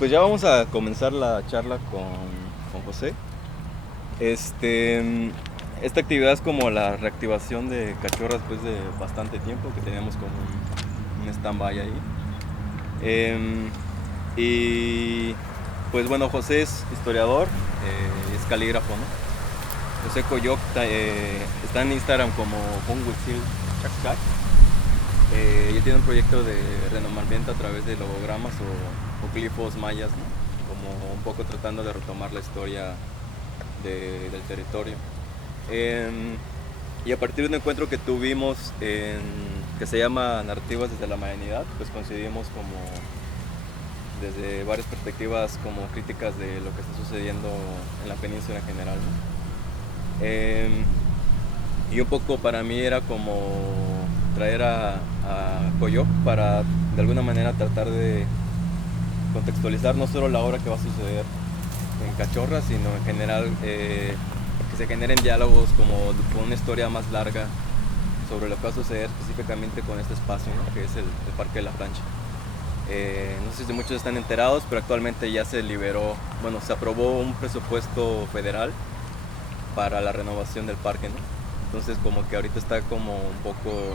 Pues ya vamos a comenzar la charla con José. Este, esta actividad es como la reactivación de Cachorra después de bastante tiempo que teníamos como un stand-by ahí. Em, y pues bueno, José es historiador, es calígrafo, ¿no? José Coyoc está en Instagram como Hunwitzil Chakchak. Ella tiene un proyecto de renombramiento a través de logogramas o glifos mayas, ¿no? Como un poco tratando de retomar la historia del territorio. Y a partir de un encuentro que tuvimos que se llama Narrativas desde la Mayanidad, pues coincidimos como desde varias perspectivas como críticas de lo que está sucediendo en la península en general, ¿no? Y un poco para mí era como traer a Coyoc para de alguna manera tratar de contextualizar no solo la obra que va a suceder en Cachorra, sino en general que se generen diálogos como con una historia más larga sobre lo que va a suceder específicamente con este espacio, ¿no? Que es el Parque de la Plancha. No sé si muchos están enterados, pero actualmente ya se liberó, bueno, se aprobó un presupuesto federal para la renovación del parque, ¿no? Entonces como que ahorita está como un poco,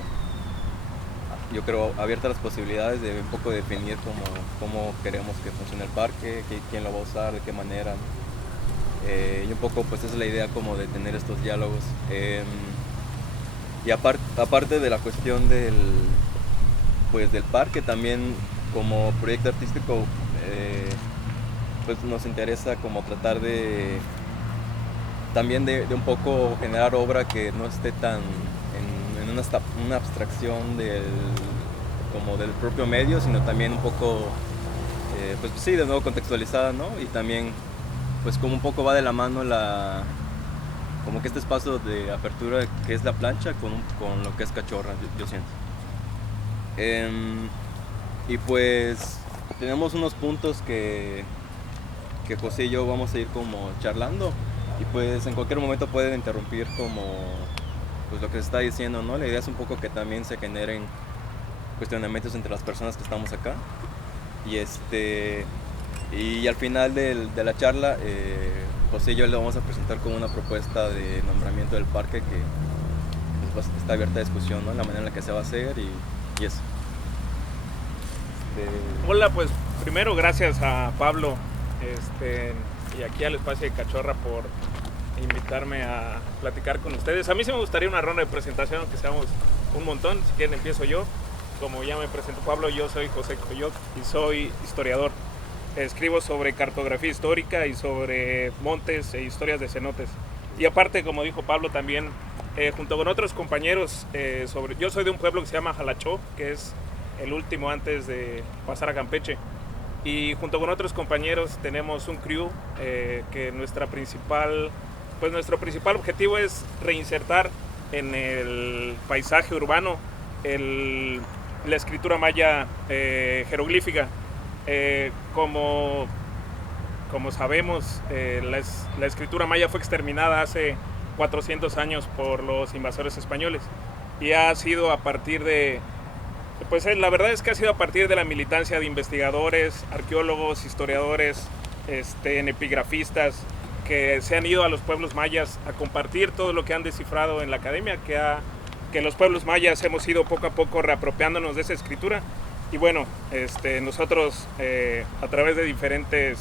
yo creo, abierta las posibilidades de un poco definir cómo queremos que funcione el parque, quién lo va a usar, de qué manera, ¿no? Y un poco pues esa es la idea como de tener estos diálogos. Y aparte de la cuestión pues, del parque, también como proyecto artístico pues nos interesa como tratar de también de un poco generar obra que no esté tan en una abstracción como del propio medio, sino también un poco, pues sí, de nuevo contextualizada, ¿no? Y también, pues como un poco va de la mano como que este espacio de apertura que es la plancha con lo que es Cachorra, yo siento. Y pues tenemos unos puntos que José y yo vamos a ir como charlando y pues en cualquier momento pueden interrumpir como pues lo que se está diciendo, ¿no? La idea es un poco que también se generen cuestionamientos entre las personas que estamos acá y al final de la charla José y yo le vamos a presentar como una propuesta de nombramiento del parque que pues, está abierta a discusión, ¿no? La manera en la que se va a hacer y eso. Hola, pues primero gracias a Pablo y aquí al espacio de Cachorra por invitarme a platicar con ustedes. A mí sí me gustaría una ronda de presentación, aunque seamos un montón. Si quieren empiezo yo. Como ya me presentó Pablo, yo soy José Coyoc y soy historiador. Escribo sobre cartografía histórica y sobre montes e historias de cenotes. Y aparte, como dijo Pablo, también junto con otros compañeros, yo soy de un pueblo que se llama Jalachó, que es el último antes de pasar a Campeche. Y junto con otros compañeros tenemos un crew que nuestro principal objetivo es reinsertar en el paisaje urbano la escritura maya jeroglífica. Como sabemos, la escritura maya fue exterminada hace 400 años por los invasores españoles y ha sido a partir de pues la verdad es que ha sido a partir de la militancia de investigadores, arqueólogos, historiadores, epigrafistas que se han ido a los pueblos mayas a compartir todo lo que han descifrado en la academia, que los pueblos mayas hemos ido poco a poco reapropiándonos de esa escritura. Y bueno, nosotros a través de diferentes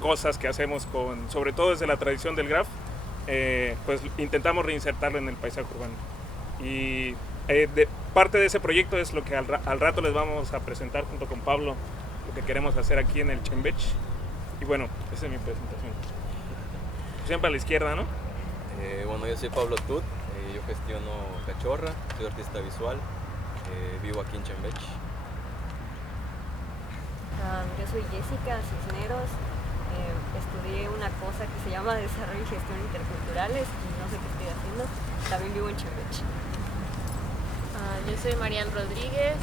cosas que hacemos sobre todo desde la tradición del graf, pues intentamos reinsertarlo en el paisaje urbano. Y parte de ese proyecto es lo que al rato les vamos a presentar junto con Pablo, lo que queremos hacer aquí en el Chembech. Y bueno, esa es mi presentación. Siempre a la izquierda, ¿no? Bueno, yo soy Pablo Tut, yo gestiono Cachorra, soy artista visual, vivo aquí en Chembech. Yo soy Jessica Cisneros, estudié una cosa que se llama Desarrollo y Gestión Interculturales y no sé qué estoy haciendo, también vivo en Chembech. Yo soy Marian Rodríguez,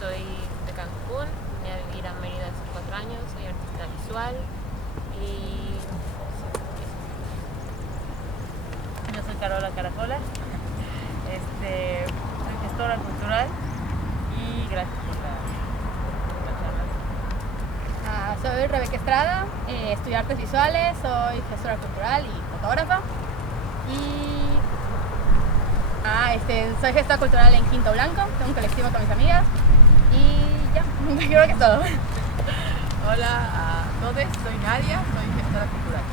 soy de Cancún, vine a vivir a Mérida hace 4 años, soy artista visual y yo soy Carola Caracola, soy gestora cultural y gracias por la charla. Soy Rebeca Estrada, estudio artes visuales, soy gestora cultural y fotógrafa. Soy gestora cultural en Quinto Blanco, tengo un colectivo con mis amigas y ya, creo que es todo. Hola a todos, soy Nadia, soy gestora cultural.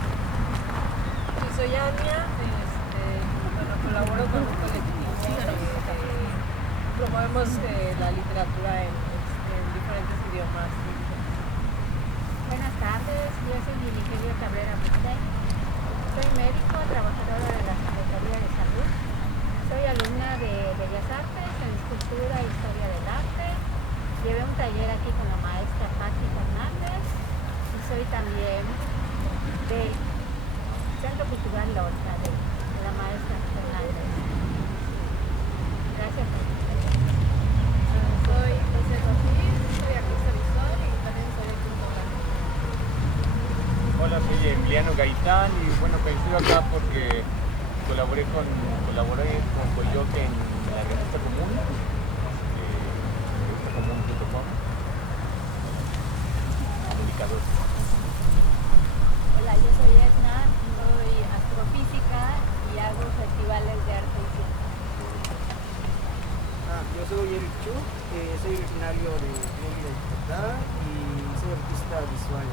Yo soy Ania, colaboro con un colectivo, promovemos la literatura en diferentes idiomas. Buenas tardes, yo soy Miligelia Cabrera Mustén. Soy médico, trabajadora de la Secretaría de Salud. Soy alumna de Bellas Artes en Escultura e Historia del Arte. Llevé un taller aquí con la maestra Patti Fernández y soy también del Centro Cultural Lorca de la maestra Fernández. Gracias por Soy José Rodríguez, soy artista visual y también soy de Quinto Blanco. Hola, soy Emiliano Gaitán y bueno, estoy acá porque colaboré con Coyote en la revista Común, revistacomún.com, comunicador. Hola, yo soy Edna, soy astrofísica y hago festivales de arte y ciencia. Yo soy Eric Chu, soy originario de Mérida, Yucatán y soy artista visual.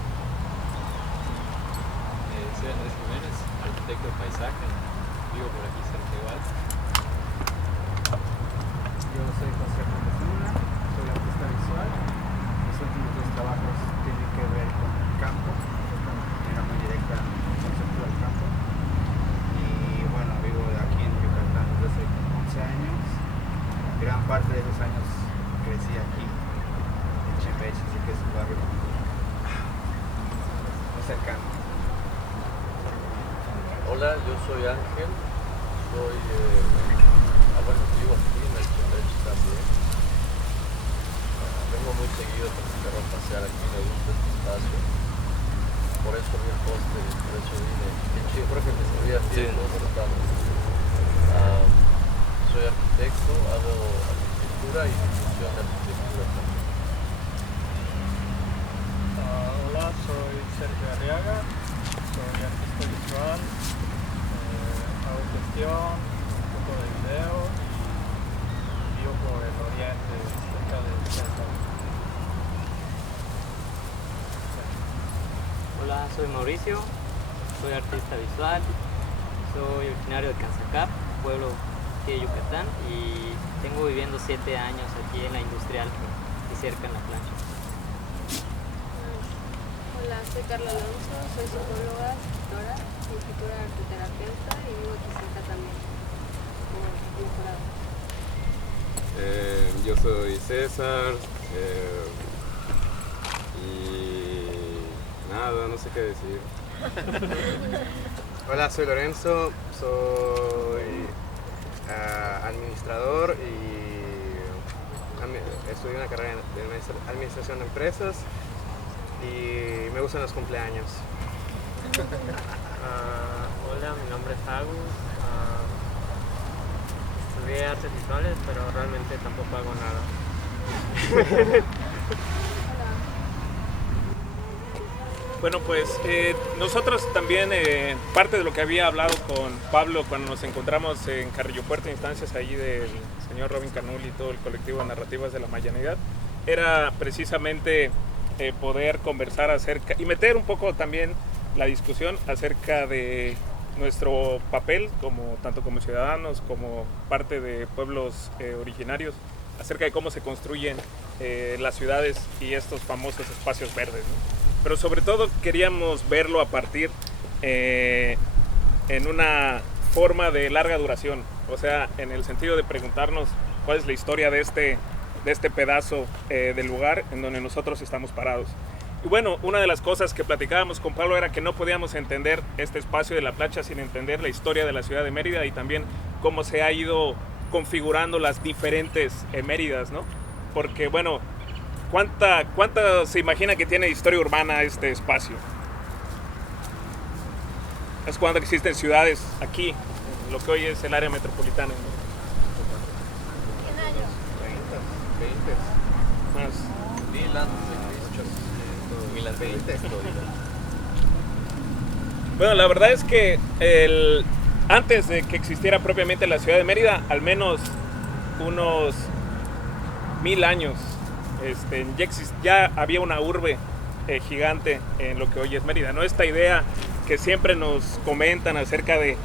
Soy Andrés Jiménez, arquitecto de paisaje, vivo por aquí cerca igual. Yo soy José Hernández Luna, soy artista visual. Mis últimos 2 trabajos tienen que ver con el campo, de manera muy directa el concepto del campo. Y bueno, vivo aquí en Yucatán desde hace 11 años. Gran parte de esos años crecí aquí, en Chimbeche, así que es un barrio muy cercano. Hola, yo soy Ángel, vivo aquí en el Chimbeche también. Vengo muy seguido con mi perro a pasear aquí, me gusta este espacio. Por eso vi el poste, por eso vine. Qué chido, creo que me servía así en todos los estados. Soy arquitecto, hago arquitectura y difusión de arquitectura también. Hola, soy Sergio Arriaga, soy artista visual, hago gestión, un poco de video y vivo por el oriente, cerca de César. Hola, soy Mauricio, soy artista visual, soy originario de Cansacap, pueblo de Yucatán, y tengo viviendo 7 años aquí en la industrial y cerca en la plancha. Hola, soy Carla Alonso, soy psicóloga, escritora, arteterapeuta y vivo aquí cerca también, como temporada. Yo soy César y nada, no sé qué decir. Hola, soy Lorenzo, soy administrador y estudié una carrera de administración de empresas y me gustan los cumpleaños. Hola, mi nombre es Agus, estudié artes visuales, pero realmente tampoco hago nada. Bueno, pues nosotros también, parte de lo que había hablado con Pablo cuando nos encontramos en Carrillo Puerto, instancias allí del señor Robin Canul y todo el colectivo de narrativas de la Mayanidad, era precisamente poder conversar acerca y meter un poco también la discusión acerca de nuestro papel, tanto como ciudadanos como parte de pueblos originarios, acerca de cómo se construyen las ciudades y estos famosos espacios verdes, ¿no? Pero sobre todo queríamos verlo a partir en una forma de larga duración, o sea, en el sentido de preguntarnos cuál es la historia de este pedazo del lugar en donde nosotros estamos parados. Y bueno, una de las cosas que platicábamos con Pablo era que no podíamos entender este espacio de la plancha sin entender la historia de la ciudad de Mérida y también cómo se ha ido configurando las diferentes Méridas, ¿no? Porque bueno, ¿cuánta se imagina que tiene historia urbana este espacio? Es cuando existen ciudades aquí, en lo que hoy es el área metropolitana, ¿no? 100 años. 20 Más. 1000 antes de Cristo, 1000 adelante. Bueno, la verdad es que antes de que existiera propiamente la ciudad de Mérida, al menos unos 1000 años, ya había una urbe gigante en lo que hoy es Mérida, ¿no? Esta idea que siempre nos comentan acerca de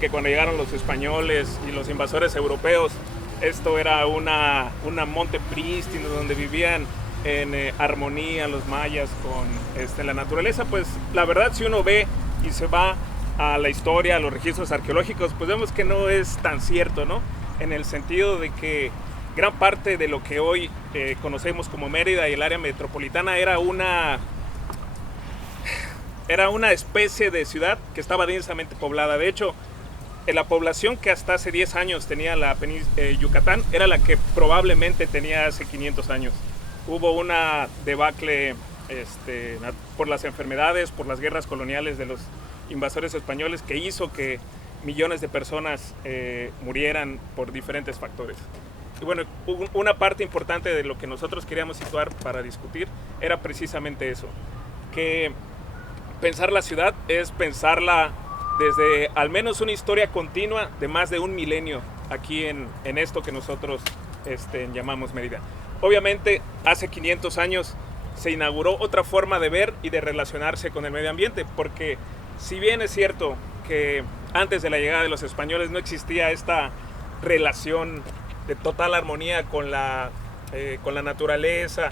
que cuando llegaron los españoles y los invasores europeos, esto era una monte prístino donde vivían en armonía los mayas con la naturaleza. Pues la verdad, si uno ve y se va a la historia, a los registros arqueológicos, pues vemos que no es tan cierto, ¿no? En el sentido de que gran parte de lo que hoy conocemos como Mérida y el área metropolitana era una especie de ciudad que estaba densamente poblada. De hecho, la población que hasta hace 10 años tenía la Yucatán era la que probablemente tenía hace 500 años. Hubo una debacle por las enfermedades, por las guerras coloniales de los invasores españoles, que hizo que millones de personas murieran por diferentes factores. Y bueno, una parte importante de lo que nosotros queríamos situar para discutir era precisamente eso, que pensar la ciudad es pensarla desde al menos una historia continua de más de un milenio aquí en esto que nosotros llamamos Mérida. Obviamente, hace 500 años se inauguró otra forma de ver y de relacionarse con el medio ambiente, porque si bien es cierto que antes de la llegada de los españoles no existía esta relación de total armonía con la naturaleza,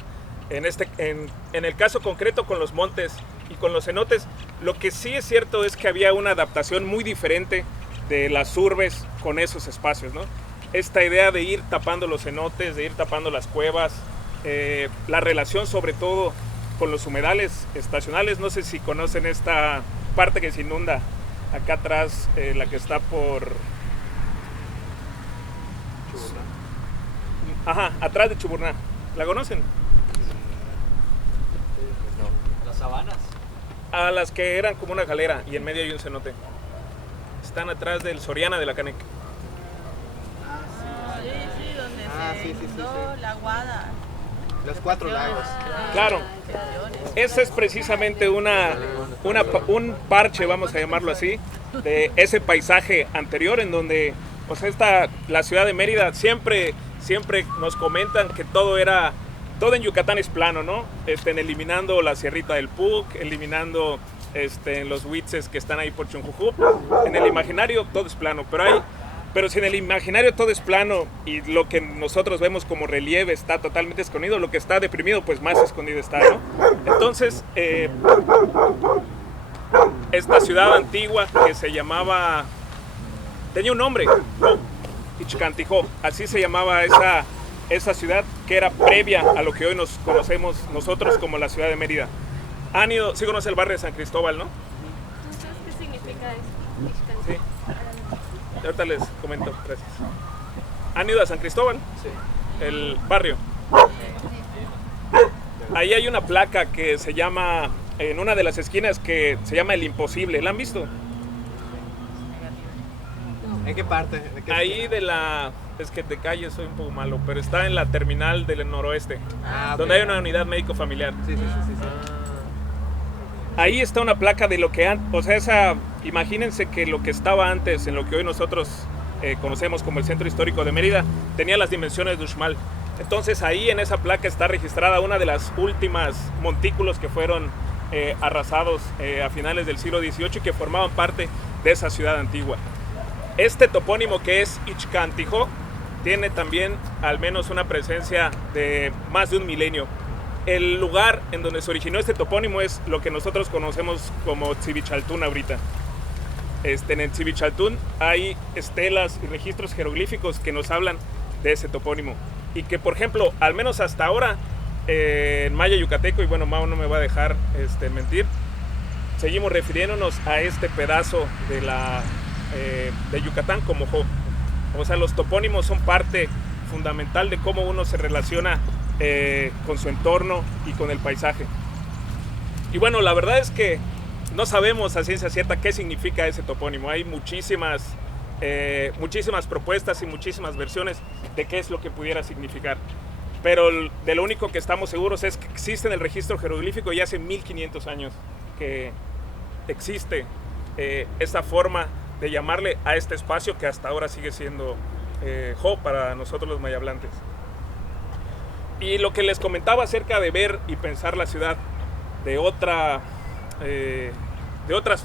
en el caso concreto con los montes y con los cenotes, lo que sí es cierto es que había una adaptación muy diferente de las urbes con esos espacios, ¿no? Esta idea de ir tapando los cenotes, de ir tapando las cuevas, la relación sobre todo con los humedales estacionales. No sé si conocen esta parte que se inunda acá atrás, la que está por... Ajá, atrás de Chuburná. ¿La conocen? No. ¿Las sabanas? A las que eran como una galera y en medio hay un cenote. Están atrás del Soriana de la Canec. Sí, donde se inundó la Guada. Los 4 lagos. Claro. Ese es precisamente un parche, vamos a llamarlo así, de ese paisaje anterior en donde, pues la ciudad de Mérida siempre nos comentan que todo en Yucatán es plano, ¿no? Eliminando la Sierrita del Puc, eliminando los huitzes que están ahí por Chunjujup. En el imaginario todo es plano, pero si en el imaginario todo es plano y lo que nosotros vemos como relieve está totalmente escondido, lo que está deprimido, pues más escondido está, ¿no? Entonces, esta ciudad antigua que se llamaba... tenía un nombre, Ichcantijó, así se llamaba esa ciudad que era previa a lo que hoy nos conocemos nosotros como la ciudad de Mérida. Sí conoce el barrio de San Cristóbal, ¿no? ¿Sabes qué significa eso? Sí. Ahorita les comento, gracias. ¿Han ido a San Cristóbal? Sí. El barrio. Ahí hay una placa que se llama, en una de las esquinas, que se llama El Imposible. ¿La han visto? ¿En qué parte? Ahí es que de calle soy un poco malo, pero está en la terminal del noroeste, donde hay una unidad médico familiar. Sí. Ahí está una placa de lo que imagínense que lo que estaba antes, en lo que hoy nosotros conocemos como el Centro Histórico de Mérida, tenía las dimensiones de Uxmal. Entonces ahí en esa placa está registrada una de las últimas montículos que fueron arrasados a finales del siglo XVIII y que formaban parte de esa ciudad antigua. Este topónimo, que es Ichcantijó, tiene también al menos una presencia de más de un milenio. El lugar en donde se originó este topónimo es lo que nosotros conocemos como Tzivichaltún ahorita. En el Tzivichaltún hay estelas y registros jeroglíficos que nos hablan de ese topónimo. Y que, por ejemplo, al menos hasta ahora, en maya yucateco, y bueno, Mau no me va a dejar mentir, seguimos refiriéndonos a este pedazo de Yucatán como Jo. O sea, los topónimos son parte fundamental de cómo uno se relaciona con su entorno y con el paisaje. Y bueno, la verdad es que no sabemos a ciencia cierta qué significa ese topónimo. Hay muchísimas propuestas y muchísimas versiones de qué es lo que pudiera significar. pero de lo único que estamos seguros es que existe en el registro jeroglífico y hace 1500 años que existe esta forma de llamarle a este espacio que hasta ahora sigue siendo Jo para nosotros los mayablantes. Y lo que les comentaba acerca de ver y pensar la ciudad de otras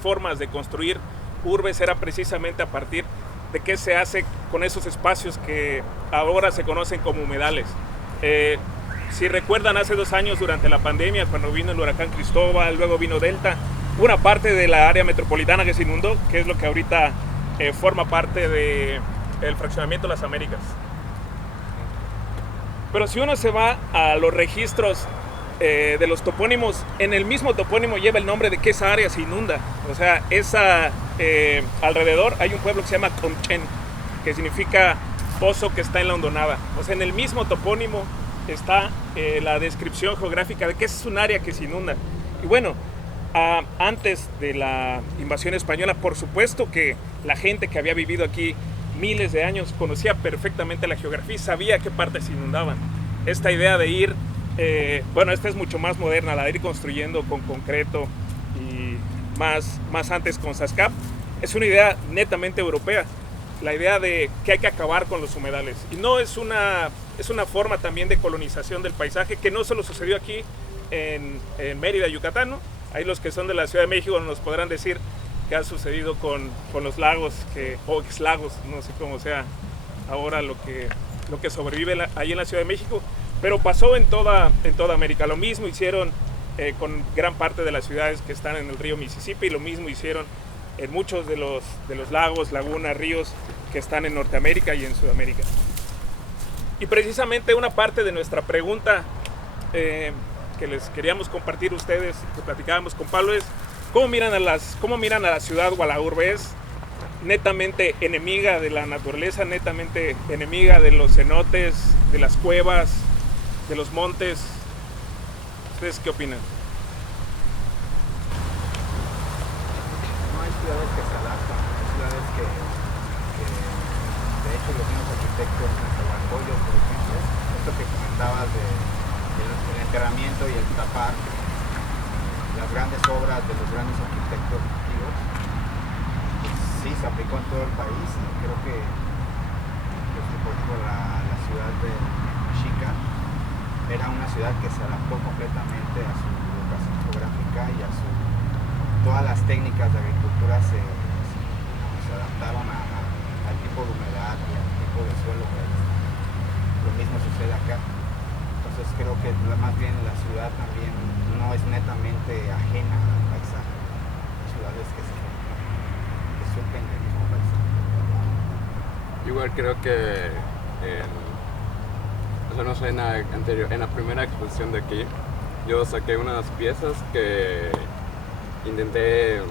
formas de construir urbes era precisamente a partir de qué se hace con esos espacios que ahora se conocen como humedales. Si recuerdan, hace 2 años durante la pandemia, cuando vino el huracán Cristóbal, luego vino Delta, una parte de la área metropolitana que se inundó, que es lo que ahorita forma parte del fraccionamiento Las Américas. Pero si uno se va a los registros de los topónimos, en el mismo topónimo lleva el nombre de que esa área se inunda. O sea, alrededor hay un pueblo que se llama Conchen, que significa pozo que está en la hondonada. O sea, en el mismo topónimo está la descripción geográfica de que es un área que se inunda. Y bueno, antes de la invasión española, por supuesto que la gente que había vivido aquí miles de años conocía perfectamente la geografía y sabía qué partes se inundaban. Esta idea de ir, esta es mucho más moderna, la de ir construyendo con concreto y más antes con Sascap, es una idea netamente europea. La idea de que hay que acabar con los humedales. Y no es una forma también de colonización del paisaje que no solo sucedió aquí en Mérida, Yucatán, ¿no? Hay los que son de la Ciudad de México nos podrán decir que ha sucedido con los lagos, o exlagos, no sé cómo sea ahora lo que sobrevive ahí en la Ciudad de México, pero pasó en toda América. Lo mismo hicieron con gran parte de las ciudades que están en el río Mississippi, y lo mismo hicieron en muchos de los lagos, lagunas, ríos que están en Norteamérica y en Sudamérica. Y precisamente una parte de nuestra pregunta que les queríamos compartir a ustedes, que platicábamos con Pablo, es ¿cómo miran a la ciudad o a la urbe? ¿Es netamente enemiga de la naturaleza, netamente enemiga de los cenotes, de las cuevas, de los montes? ¿Ustedes qué opinan? No hay ciudades que se adaptan, hay ciudades que de hecho los mismos arquitectos en Nezahualcóyotl, por ejemplo, esto que comentabas del enterramiento y el tapar, las grandes obras de los grandes arquitectos antiguos, pues sí se aplicó en todo el país, y creo que por ejemplo la ciudad de Mexica era una ciudad que se adaptó completamente a su ubicación geográfica y a todas las técnicas de agricultura se adaptaron al tipo de humedad y al tipo de suelo que hay. Lo mismo sucede acá. Entonces creo que más bien la ciudad también no es netamente ajena al paisaje. Hay ciudades que surgen del mismo paisaje. Igual creo que no sé, en la primera exposición de aquí yo saqué unas piezas que intenté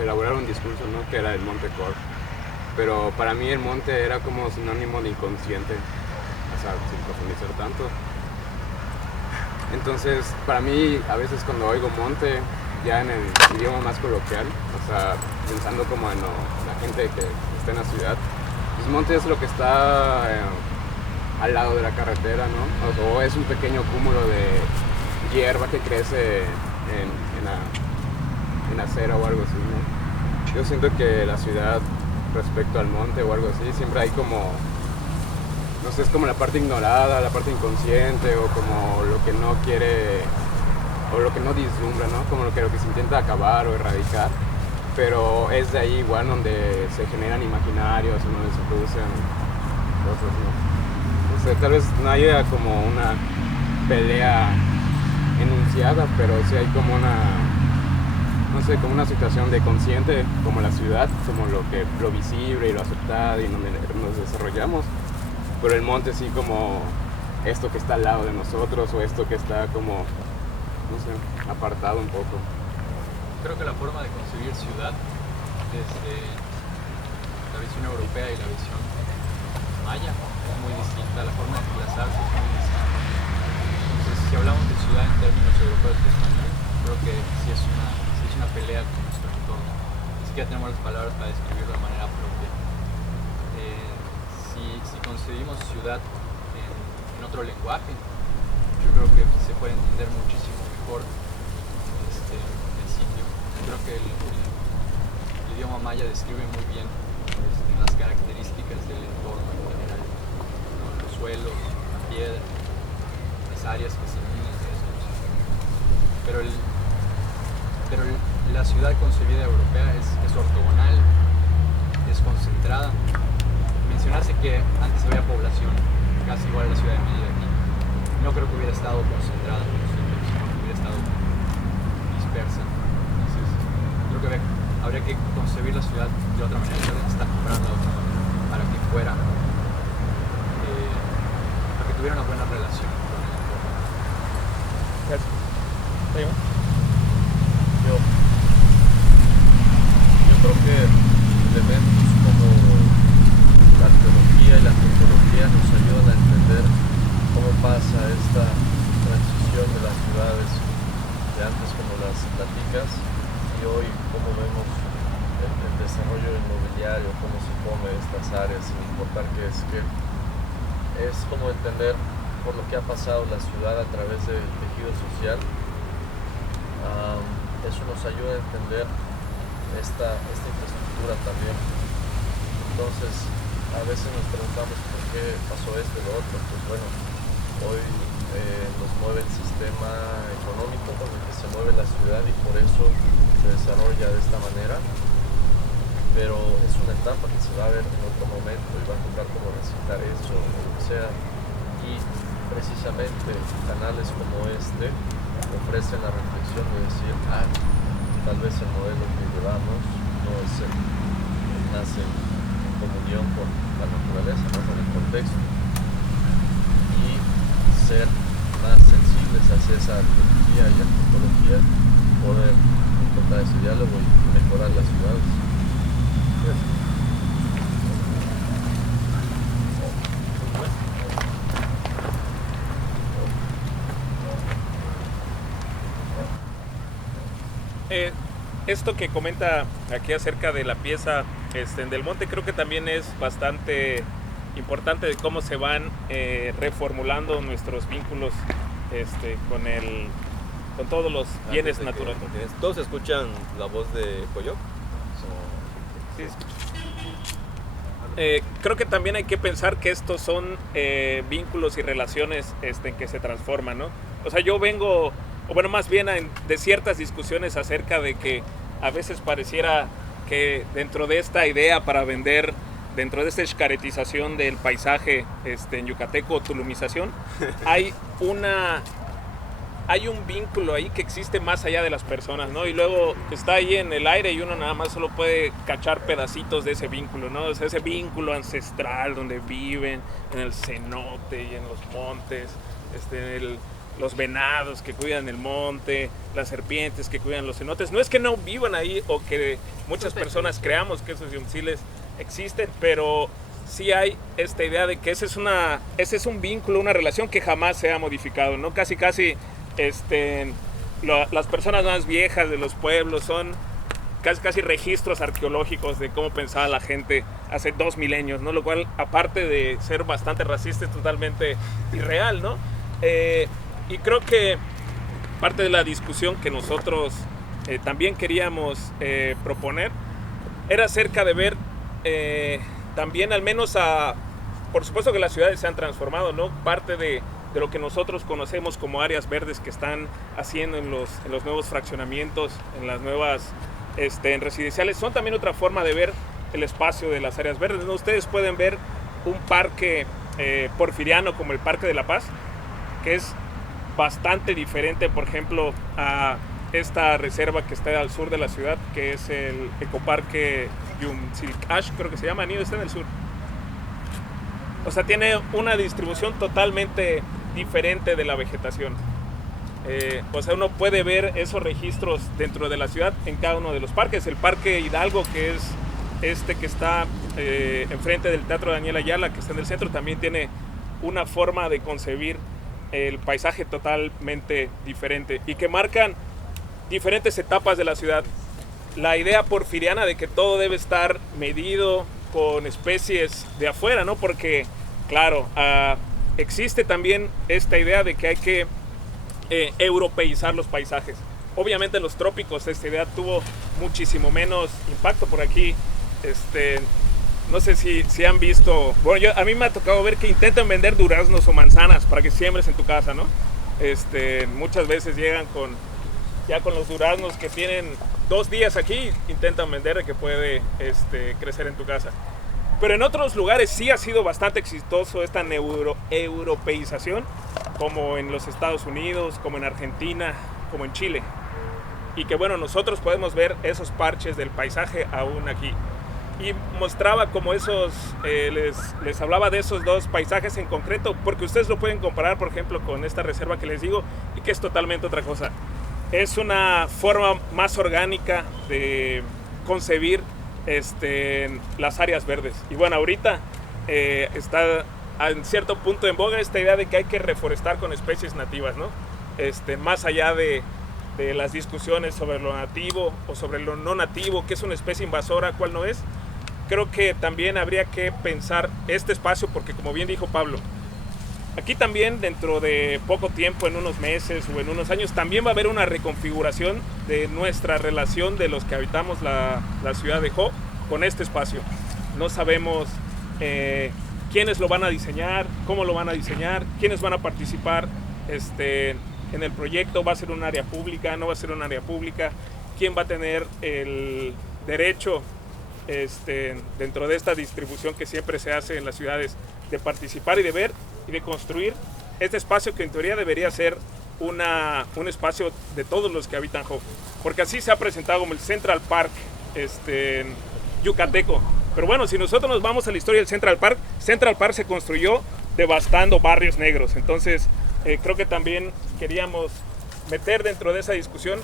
elaborar un discurso, ¿no? Que era el Monte Corp. Pero para mí el monte era como sinónimo de inconsciente, o sea, sin profundizar tanto. Entonces, para mí, a veces cuando oigo monte, ya en el idioma más coloquial, o sea, pensando como en la gente que está en la ciudad, pues monte es lo que está al lado de la carretera, ¿no? O es un pequeño cúmulo de hierba que crece en acera o algo así, ¿no? Yo siento que la ciudad, respecto al monte o algo así, siempre hay como, no sé, es como la parte ignorada, la parte inconsciente, o como lo que no quiere, o lo que no vislumbra, ¿no? Como lo que se intenta acabar o erradicar, pero es de ahí igual donde se generan imaginarios, o donde se producen cosas, ¿no? O sea, tal vez no haya como una pelea enunciada, pero sí hay como como una situación de consciente, como la ciudad, como lo visible y lo aceptado y donde nos desarrollamos, pero el monte sí como esto que está al lado de nosotros, o esto que está como, no sé, apartado un poco. Creo que la forma de concebir ciudad desde la visión europea y la visión maya es muy distinta, la forma de desplazarse es muy distinta. Entonces, si hablamos de ciudad en términos europeos y españoles, creo que sí es una pelea con nuestro entorno. Ni siquiera tenemos las palabras para describirlo de manera propia. Si concebimos ciudad en otro lenguaje, yo creo que se puede entender muchísimo mejor el sitio. Yo creo que el idioma maya describe muy bien las características del entorno en general, ¿no? Los suelos, la piedra, las áreas que se unen a estos. Pero la ciudad concebida europea es ortogonal, es concentrada. Mencionaste que antes había población casi igual a la ciudad de Mérida aquí. No creo que hubiera estado concentrada en los sitios, sino que hubiera estado dispersa. Entonces, creo que habría que concebir la ciudad de otra manera, está comprando de otra manera, para que fuera, para que tuviera una buena relación con el entorno. Gracias. Yo creo que elementos como la arqueología y la antropología nos ayudan a entender cómo pasa esta transición de las ciudades de antes como las platicas y hoy cómo vemos el desarrollo inmobiliario, cómo se come estas áreas sin importar qué es qué. Es como entender por lo que ha pasado la ciudad a través del tejido social. Eso nos ayuda a entender esta infraestructura también. Entonces, a veces nos preguntamos por qué pasó esto y lo otro. Pues bueno, hoy nos mueve el sistema económico con el que se mueve la ciudad y por eso se desarrolla de esta manera. Pero es una etapa que se va a ver en otro momento y va a tocar como recitar eso o lo que sea. Y precisamente canales como este ofrecen la reflexión de decir, tal vez el modelo que llevamos no es el que nace en comunión con la naturaleza, ¿no? Con el contexto, y ser más sensibles hacia esa arqueología y antropología, poder encontrar ese diálogo y mejorar las ciudades. Gracias. Esto que comenta aquí acerca de la pieza del monte creo que también es bastante importante de cómo se van reformulando nuestros vínculos con todos los bienes naturales. ¿Todos escuchan la voz de Coyoc? Sí, creo que también hay que pensar que estos son vínculos y relaciones que se transforman, ¿no? O sea, yo vengo, o bueno, más bien de ciertas discusiones acerca de que a veces pareciera que dentro de esta idea para vender, dentro de esta escaretización del paisaje en yucateco, tulumización, hay un vínculo ahí que existe más allá de las personas, ¿no? Y luego está ahí en el aire y uno nada más solo puede cachar pedacitos de ese vínculo, ¿no? O sea, ese vínculo ancestral donde viven en el cenote y en los montes, los venados que cuidan el monte, las serpientes que cuidan los cenotes. No es que no vivan ahí o que muchas personas creamos que esos yunziles existen, pero sí hay esta idea de que ese es un vínculo, una relación que jamás se ha modificado, ¿no? Casi las personas más viejas de los pueblos son casi registros arqueológicos de cómo pensaba la gente hace 2 milenios, ¿no? Lo cual, aparte de ser bastante racista, es totalmente irreal, ¿no? Y creo que parte de la discusión que nosotros también queríamos proponer era acerca de ver también, al menos por supuesto que las ciudades se han transformado, ¿no? Parte de lo que nosotros conocemos como áreas verdes que están haciendo en los nuevos fraccionamientos, en las nuevas en residenciales, son también otra forma de ver el espacio de las áreas verdes, ¿no? Ustedes pueden ver un parque porfiriano como el Parque de la Paz, que es bastante diferente, por ejemplo, a esta reserva que está al sur de la ciudad, que es el Ecoparque Yumsilcash, creo que se llama, está en el sur. O sea, tiene una distribución totalmente diferente de la vegetación. O sea, uno puede ver esos registros dentro de la ciudad en cada uno de los parques. El Parque Hidalgo, que es que está enfrente del Teatro Daniel Ayala, que está en el centro, también tiene una forma de concebir el paisaje totalmente diferente y que marcan diferentes etapas de la ciudad. La idea porfiriana de que todo debe estar medido con especies de afuera, ¿no? Porque, claro, existe también esta idea de que hay que europeizar los paisajes. Obviamente en los trópicos esta idea tuvo muchísimo menos impacto. Por aquí, no sé si han visto, bueno, a mí me ha tocado ver que intentan vender duraznos o manzanas para que siembres en tu casa, ¿no? Muchas veces llegan ya con los duraznos que tienen 2 días aquí, intentan vender de que puede crecer en tu casa. Pero en otros lugares sí ha sido bastante exitoso esta europeización, como en los Estados Unidos, como en Argentina, como en Chile. Y que bueno, nosotros podemos ver esos parches del paisaje aún aquí. Y mostraba como les hablaba de esos 2 paisajes en concreto, porque ustedes lo pueden comparar, por ejemplo, con esta reserva que les digo, y que es totalmente otra cosa. Es una forma más orgánica de concebir las áreas verdes. Y bueno, ahorita está en cierto punto en boga esta idea de que hay que reforestar con especies nativas, ¿no? Más allá de las discusiones sobre lo nativo o sobre lo no nativo, qué es una especie invasora, cuál no es. Creo que también habría que pensar este espacio, porque como bien dijo Pablo, aquí también dentro de poco tiempo, en unos meses o en unos años, también va a haber una reconfiguración de nuestra relación de los que habitamos la ciudad de Jo con este espacio. No sabemos quiénes lo van a diseñar, cómo lo van a diseñar, quiénes van a participar en el proyecto. ¿Va a ser un área pública? ¿No va a ser un área pública? ¿Quién va a tener el derecho dentro de esta distribución que siempre se hace en las ciudades de participar y de ver y de construir este espacio que en teoría debería ser un espacio de todos los que habitan Jo? Porque así se ha presentado como el Central Park yucateco. Pero bueno, si nosotros nos vamos a la historia del Central Park se construyó devastando barrios negros. Entonces creo que también queríamos meter dentro de esa discusión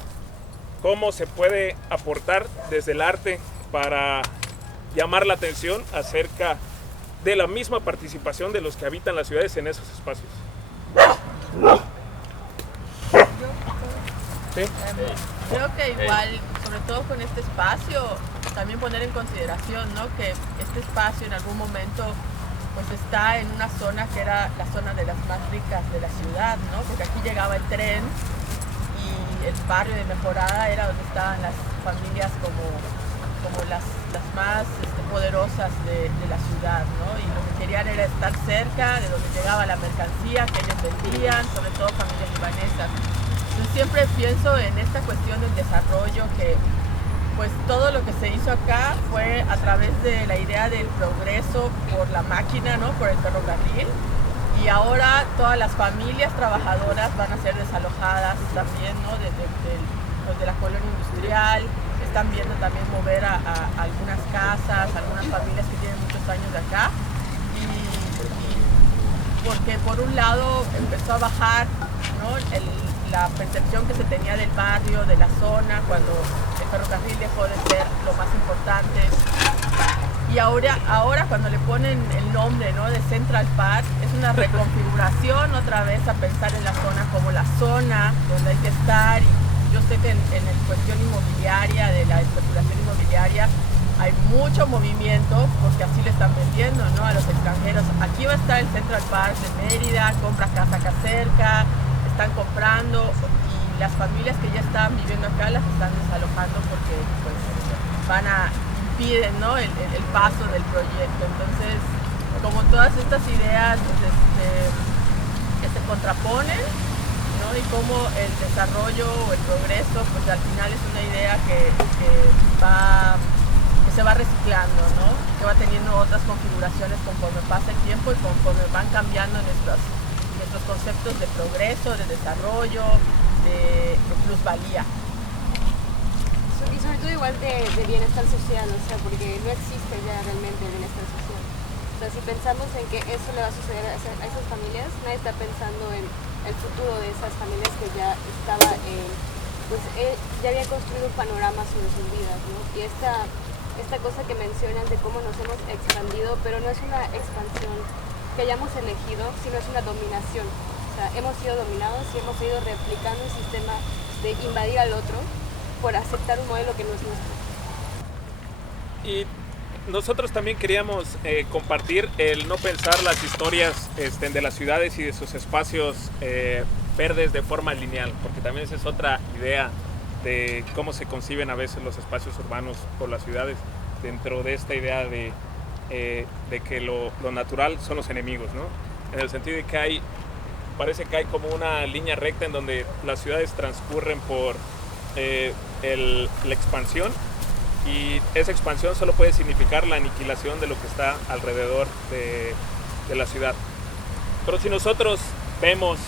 cómo se puede aportar desde el arte para llamar la atención acerca de la misma participación de los que habitan las ciudades en esos espacios. ¿Sí? Creo que igual, sobre todo con este espacio, también poner en consideración, ¿no?, que este espacio en algún momento pues está en una zona que era la zona de las más ricas de la ciudad, ¿no? Porque aquí llegaba el tren y el barrio de Mejorada era donde estaban las familias como las más poderosas de la ciudad, ¿no? Y lo que querían era estar cerca de donde llegaba la mercancía que ellos vendían, sobre todo familias libanesas. Yo siempre pienso en esta cuestión del desarrollo, que pues todo lo que se hizo acá fue a través de la idea del progreso por la máquina, ¿no?, por el ferrocarril, y ahora todas las familias trabajadoras van a ser desalojadas también, ¿no?, de la colonia industrial. Están viendo también mover a algunas casas, algunas familias que tienen muchos años de acá, y porque por un lado empezó a bajar, ¿no?, la percepción que se tenía del barrio, de la zona, cuando el ferrocarril dejó de ser lo más importante. Y ahora cuando le ponen el nombre, ¿no?, de Central Park, es una reconfiguración otra vez a pensar en la zona como la zona donde hay que estar. Y yo sé que en la cuestión inmobiliaria, de la especulación inmobiliaria, hay mucho movimiento porque así le están vendiendo, ¿no?, a los extranjeros. Aquí va a estar el Central Park de Mérida, compra casa acá cerca, están comprando, y las familias que ya estaban viviendo acá las están desalojando porque pues impiden, ¿no?, el paso del proyecto. Entonces, como todas estas ideas que se contraponen, ¿no?, y cómo el desarrollo o el progreso pues al final es una idea que se va reciclando, ¿no?, que va teniendo otras configuraciones conforme pasa el tiempo y conforme van cambiando nuestros conceptos de progreso, de desarrollo, de plusvalía. Y sobre todo igual de bienestar social, o sea, porque no existe ya realmente el bienestar social. O sea, si pensamos en que eso le va a suceder a esas familias, nadie está pensando en el futuro de esas familias que ya estaba, ya había construido un panorama sobre sus vidas, ¿no? Y esta cosa que mencionan de cómo nos hemos expandido, pero no es una expansión que hayamos elegido, sino es una dominación. O sea, hemos sido dominados y hemos ido replicando un sistema de invadir al otro por aceptar un modelo que no es nuestro. Y nosotros también queríamos compartir el no pensar las historias de las ciudades y de sus espacios verdes de forma lineal, porque también esa es otra idea de cómo se conciben a veces los espacios urbanos por las ciudades, dentro de esta idea de que lo natural son los enemigos, ¿no? En el sentido de que parece que hay como una línea recta en donde las ciudades transcurren por la expansión, y esa expansión solo puede significar la aniquilación de lo que está alrededor de la ciudad. Pero si nosotros vemos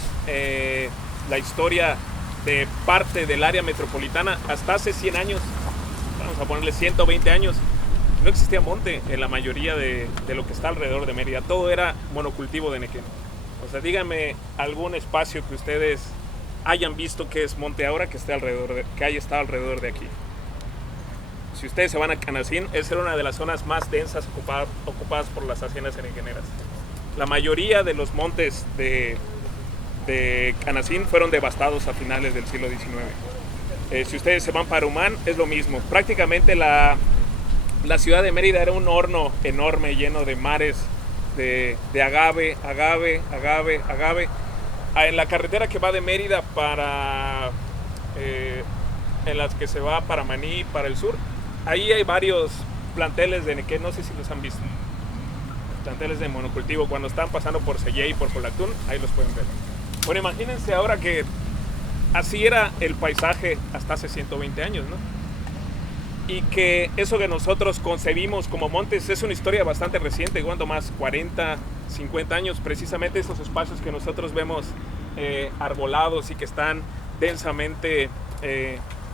la historia de parte del área metropolitana, hasta hace 100 años, vamos a ponerle 120 años, no existía monte en la mayoría de lo que está alrededor de Mérida. Todo era monocultivo de nequén. O sea, díganme algún espacio que ustedes hayan visto que es monte ahora que haya estado alrededor de aquí. Si ustedes se van a Canacín, esa era una de las zonas más densas ocupadas por las haciendas henequeneras. La mayoría de los montes de Canacín fueron devastados a finales del siglo XIX. Si ustedes se van para Humán, es lo mismo. Prácticamente la ciudad de Mérida era un horno enorme lleno de mares de agave. En la carretera que va de Mérida en las que se va para Maní, para el sur, ahí hay varios planteles de nequén, no sé si los han visto. Planteles de monocultivo, cuando están pasando por Sellé y por Colactún, ahí los pueden ver. Bueno, imagínense ahora que así era el paisaje hasta hace 120 años, ¿no? Y que eso que nosotros concebimos como montes es una historia bastante reciente, cuando más 40, 50 años, precisamente esos espacios que nosotros vemos arbolados y que están densamente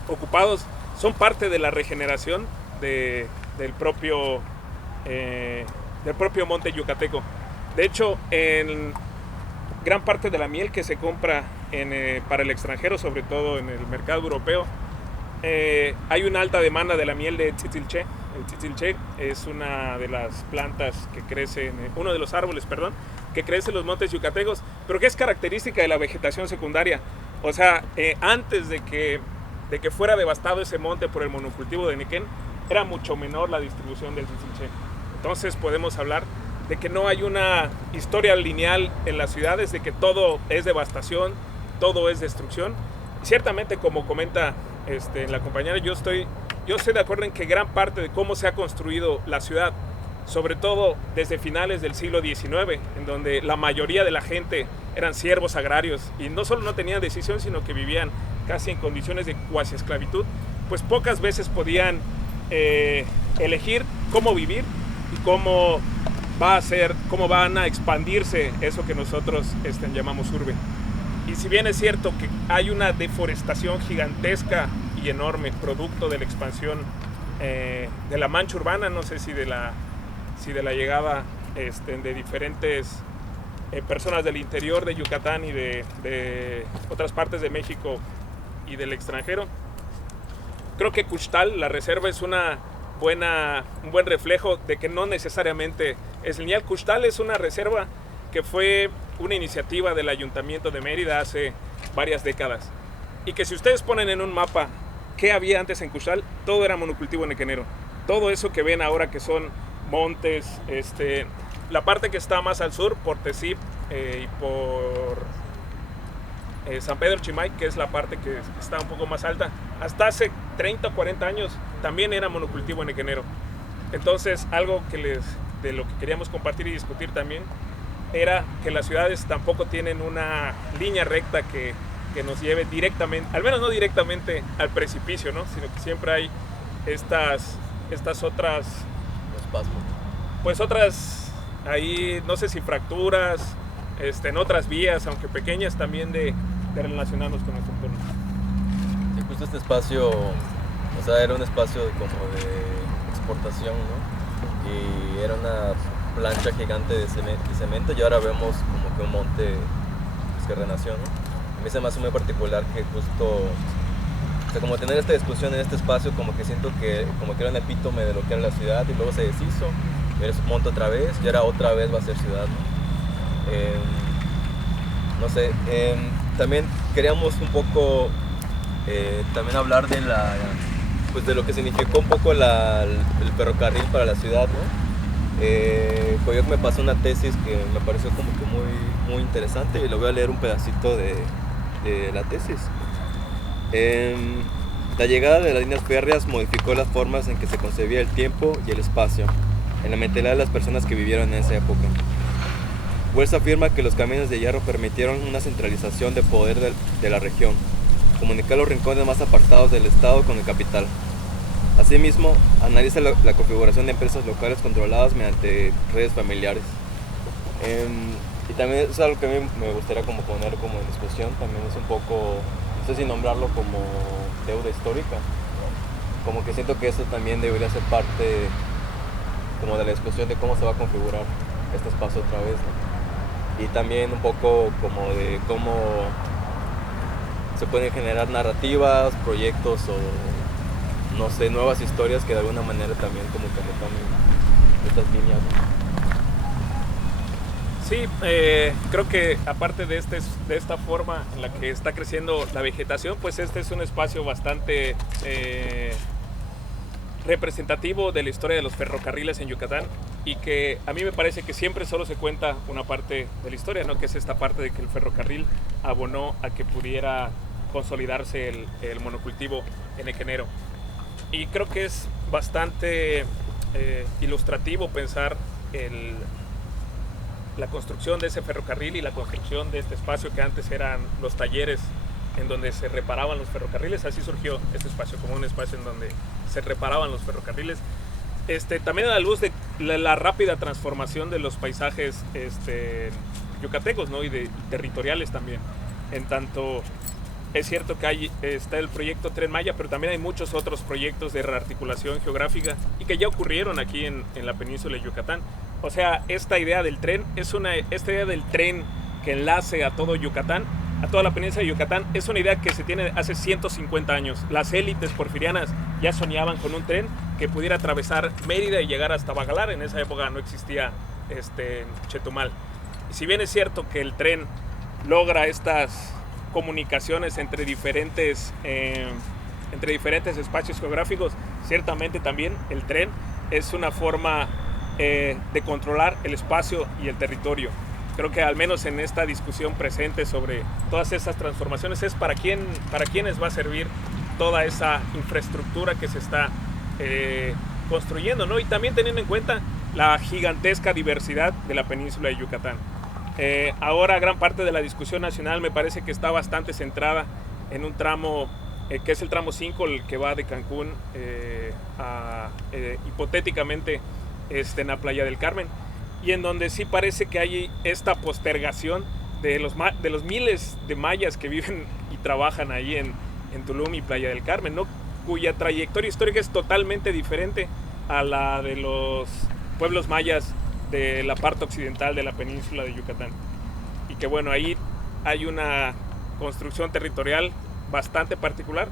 ocupados, son parte de la regeneración del propio monte yucateco. De hecho, en gran parte de la miel que se compra para el extranjero, sobre todo en el mercado europeo, hay una alta demanda de la miel de tzitzilché. El tzitzilché es una de las plantas que crece, uno de los árboles, que crece en los montes yucatecos, pero que es característica de la vegetación secundaria. O sea, antes de que fuera devastado ese monte por el monocultivo de nequén, era mucho menor la distribución del tzitzilché. Entonces podemos hablar de que no hay una historia lineal en las ciudades, de que todo es devastación, todo es destrucción. Y ciertamente, como comenta la compañera, yo estoy de acuerdo en que gran parte de cómo se ha construido la ciudad, sobre todo desde finales del siglo XIX, en donde la mayoría de la gente eran siervos agrarios y no solo no tenían decisión, sino que vivían casi en condiciones de cuasi esclavitud, pues pocas veces podían elegir cómo vivir y cómo van a expandirse eso que nosotros llamamos urbe. Y si bien es cierto que hay una deforestación gigantesca y enorme, producto de la expansión de la mancha urbana, no sé si de la llegada de diferentes personas del interior de Yucatán y de otras partes de México y del extranjero, creo que Cuxtal, la reserva, es un buen reflejo de que no necesariamente es lineal. Cuxtal es una reserva que fue una iniciativa del Ayuntamiento de Mérida hace varias décadas, y que si ustedes ponen en un mapa qué había antes en Cuxtal, todo era monocultivo nequenero. Todo eso que ven ahora que son montes, la parte que está más al sur, por Tezip y por San Pedro Chimay, que es la parte que está un poco más alta, hasta hace 30 o 40 años también era monocultivo nequenero. Entonces, algo de lo que queríamos compartir y discutir también era que las ciudades tampoco tienen una línea recta que nos lleve directamente, al menos no directamente al precipicio, ¿no? Sino que siempre hay estas otras, pues otras, ahí no sé si fracturas, en otras vías, aunque pequeñas, también de relacionarnos con nuestro entorno. Sí, justo este espacio, o sea, era un espacio como de exportación, ¿no? Y era una plancha gigante de cemento, y ahora vemos como que un monte pues, que renació, ¿no? A mí se me hace muy particular que justo, o sea, como tener esta discusión en este espacio, como que siento que como que era un epítome de lo que era la ciudad, y luego se deshizo, y ahora es un monte otra vez, y ahora otra vez va a ser ciudad, ¿no? No sé, también queríamos un poco también hablar de pues de lo que significó un poco el ferrocarril para la ciudad, ¿no? Coyoc me pasó una tesis que me pareció como que muy interesante, y le voy a leer un pedacito de la tesis. La llegada de las líneas férreas modificó las formas en que se concebía el tiempo y el espacio en la mentalidad de las personas que vivieron en esa época. Wells afirma que los caminos de hierro permitieron una centralización de poder de la región, comunicar los rincones más apartados del Estado con el capital. Asimismo, analiza la configuración de empresas locales controladas mediante redes familiares. Y también es algo que a mí me gustaría como poner como en discusión, también es un poco, no sé si nombrarlo como deuda histórica, como que siento que esto también debería ser parte como de la discusión de cómo se va a configurar este espacio otra vez, ¿no? Y también un poco como de cómo se pueden generar narrativas, proyectos o no sé, nuevas historias que de alguna manera también como que retomen estas líneas, ¿no? Sí, creo que aparte de esta forma en la que está creciendo la vegetación, pues este es un espacio bastante representativo de la historia de los ferrocarriles en Yucatán, y que a mí me parece que siempre solo se cuenta una parte de la historia, ¿no? Que es esta parte de que el ferrocarril abonó a que pudiera consolidarse el monocultivo henequenero. Y creo que es bastante ilustrativo pensar la construcción de ese ferrocarril y la construcción de este espacio que antes eran los talleres en donde se reparaban los ferrocarriles. Así surgió este espacio, como un espacio en donde se reparaban los ferrocarriles. También a la luz de la rápida transformación de los paisajes yucatecos, ¿no? y territoriales también. En tanto, es cierto que está el proyecto Tren Maya, pero también hay muchos otros proyectos de rearticulación geográfica y que ya ocurrieron aquí en la península de Yucatán. O sea, esta idea del tren esta idea del tren que enlace a todo Yucatán, a toda la península de Yucatán, es una idea que se tiene hace 150 años. Las élites porfirianas ya soñaban con un tren que pudiera atravesar Mérida y llegar hasta Bacalar. En esa época no existía Chetumal. Y si bien es cierto que el tren logra estas comunicaciones entre diferentes espacios geográficos, ciertamente también el tren es una forma de controlar el espacio y el territorio. Creo que al menos en esta discusión presente sobre todas esas transformaciones es para quiénes va a servir toda esa infraestructura que se está construyendo, ¿no? Y también teniendo en cuenta la gigantesca diversidad de la península de Yucatán. Ahora gran parte de la discusión nacional me parece que está bastante centrada en un tramo que es el tramo 5, el que va de Cancún hipotéticamente en la Playa del Carmen, y en donde sí parece que hay esta postergación de los miles de mayas que viven y trabajan ahí en Tulum y Playa del Carmen, ¿no? Cuya trayectoria histórica es totalmente diferente a la de los pueblos mayas de la parte occidental de la península de Yucatán. Y que bueno, ahí hay una construcción territorial bastante particular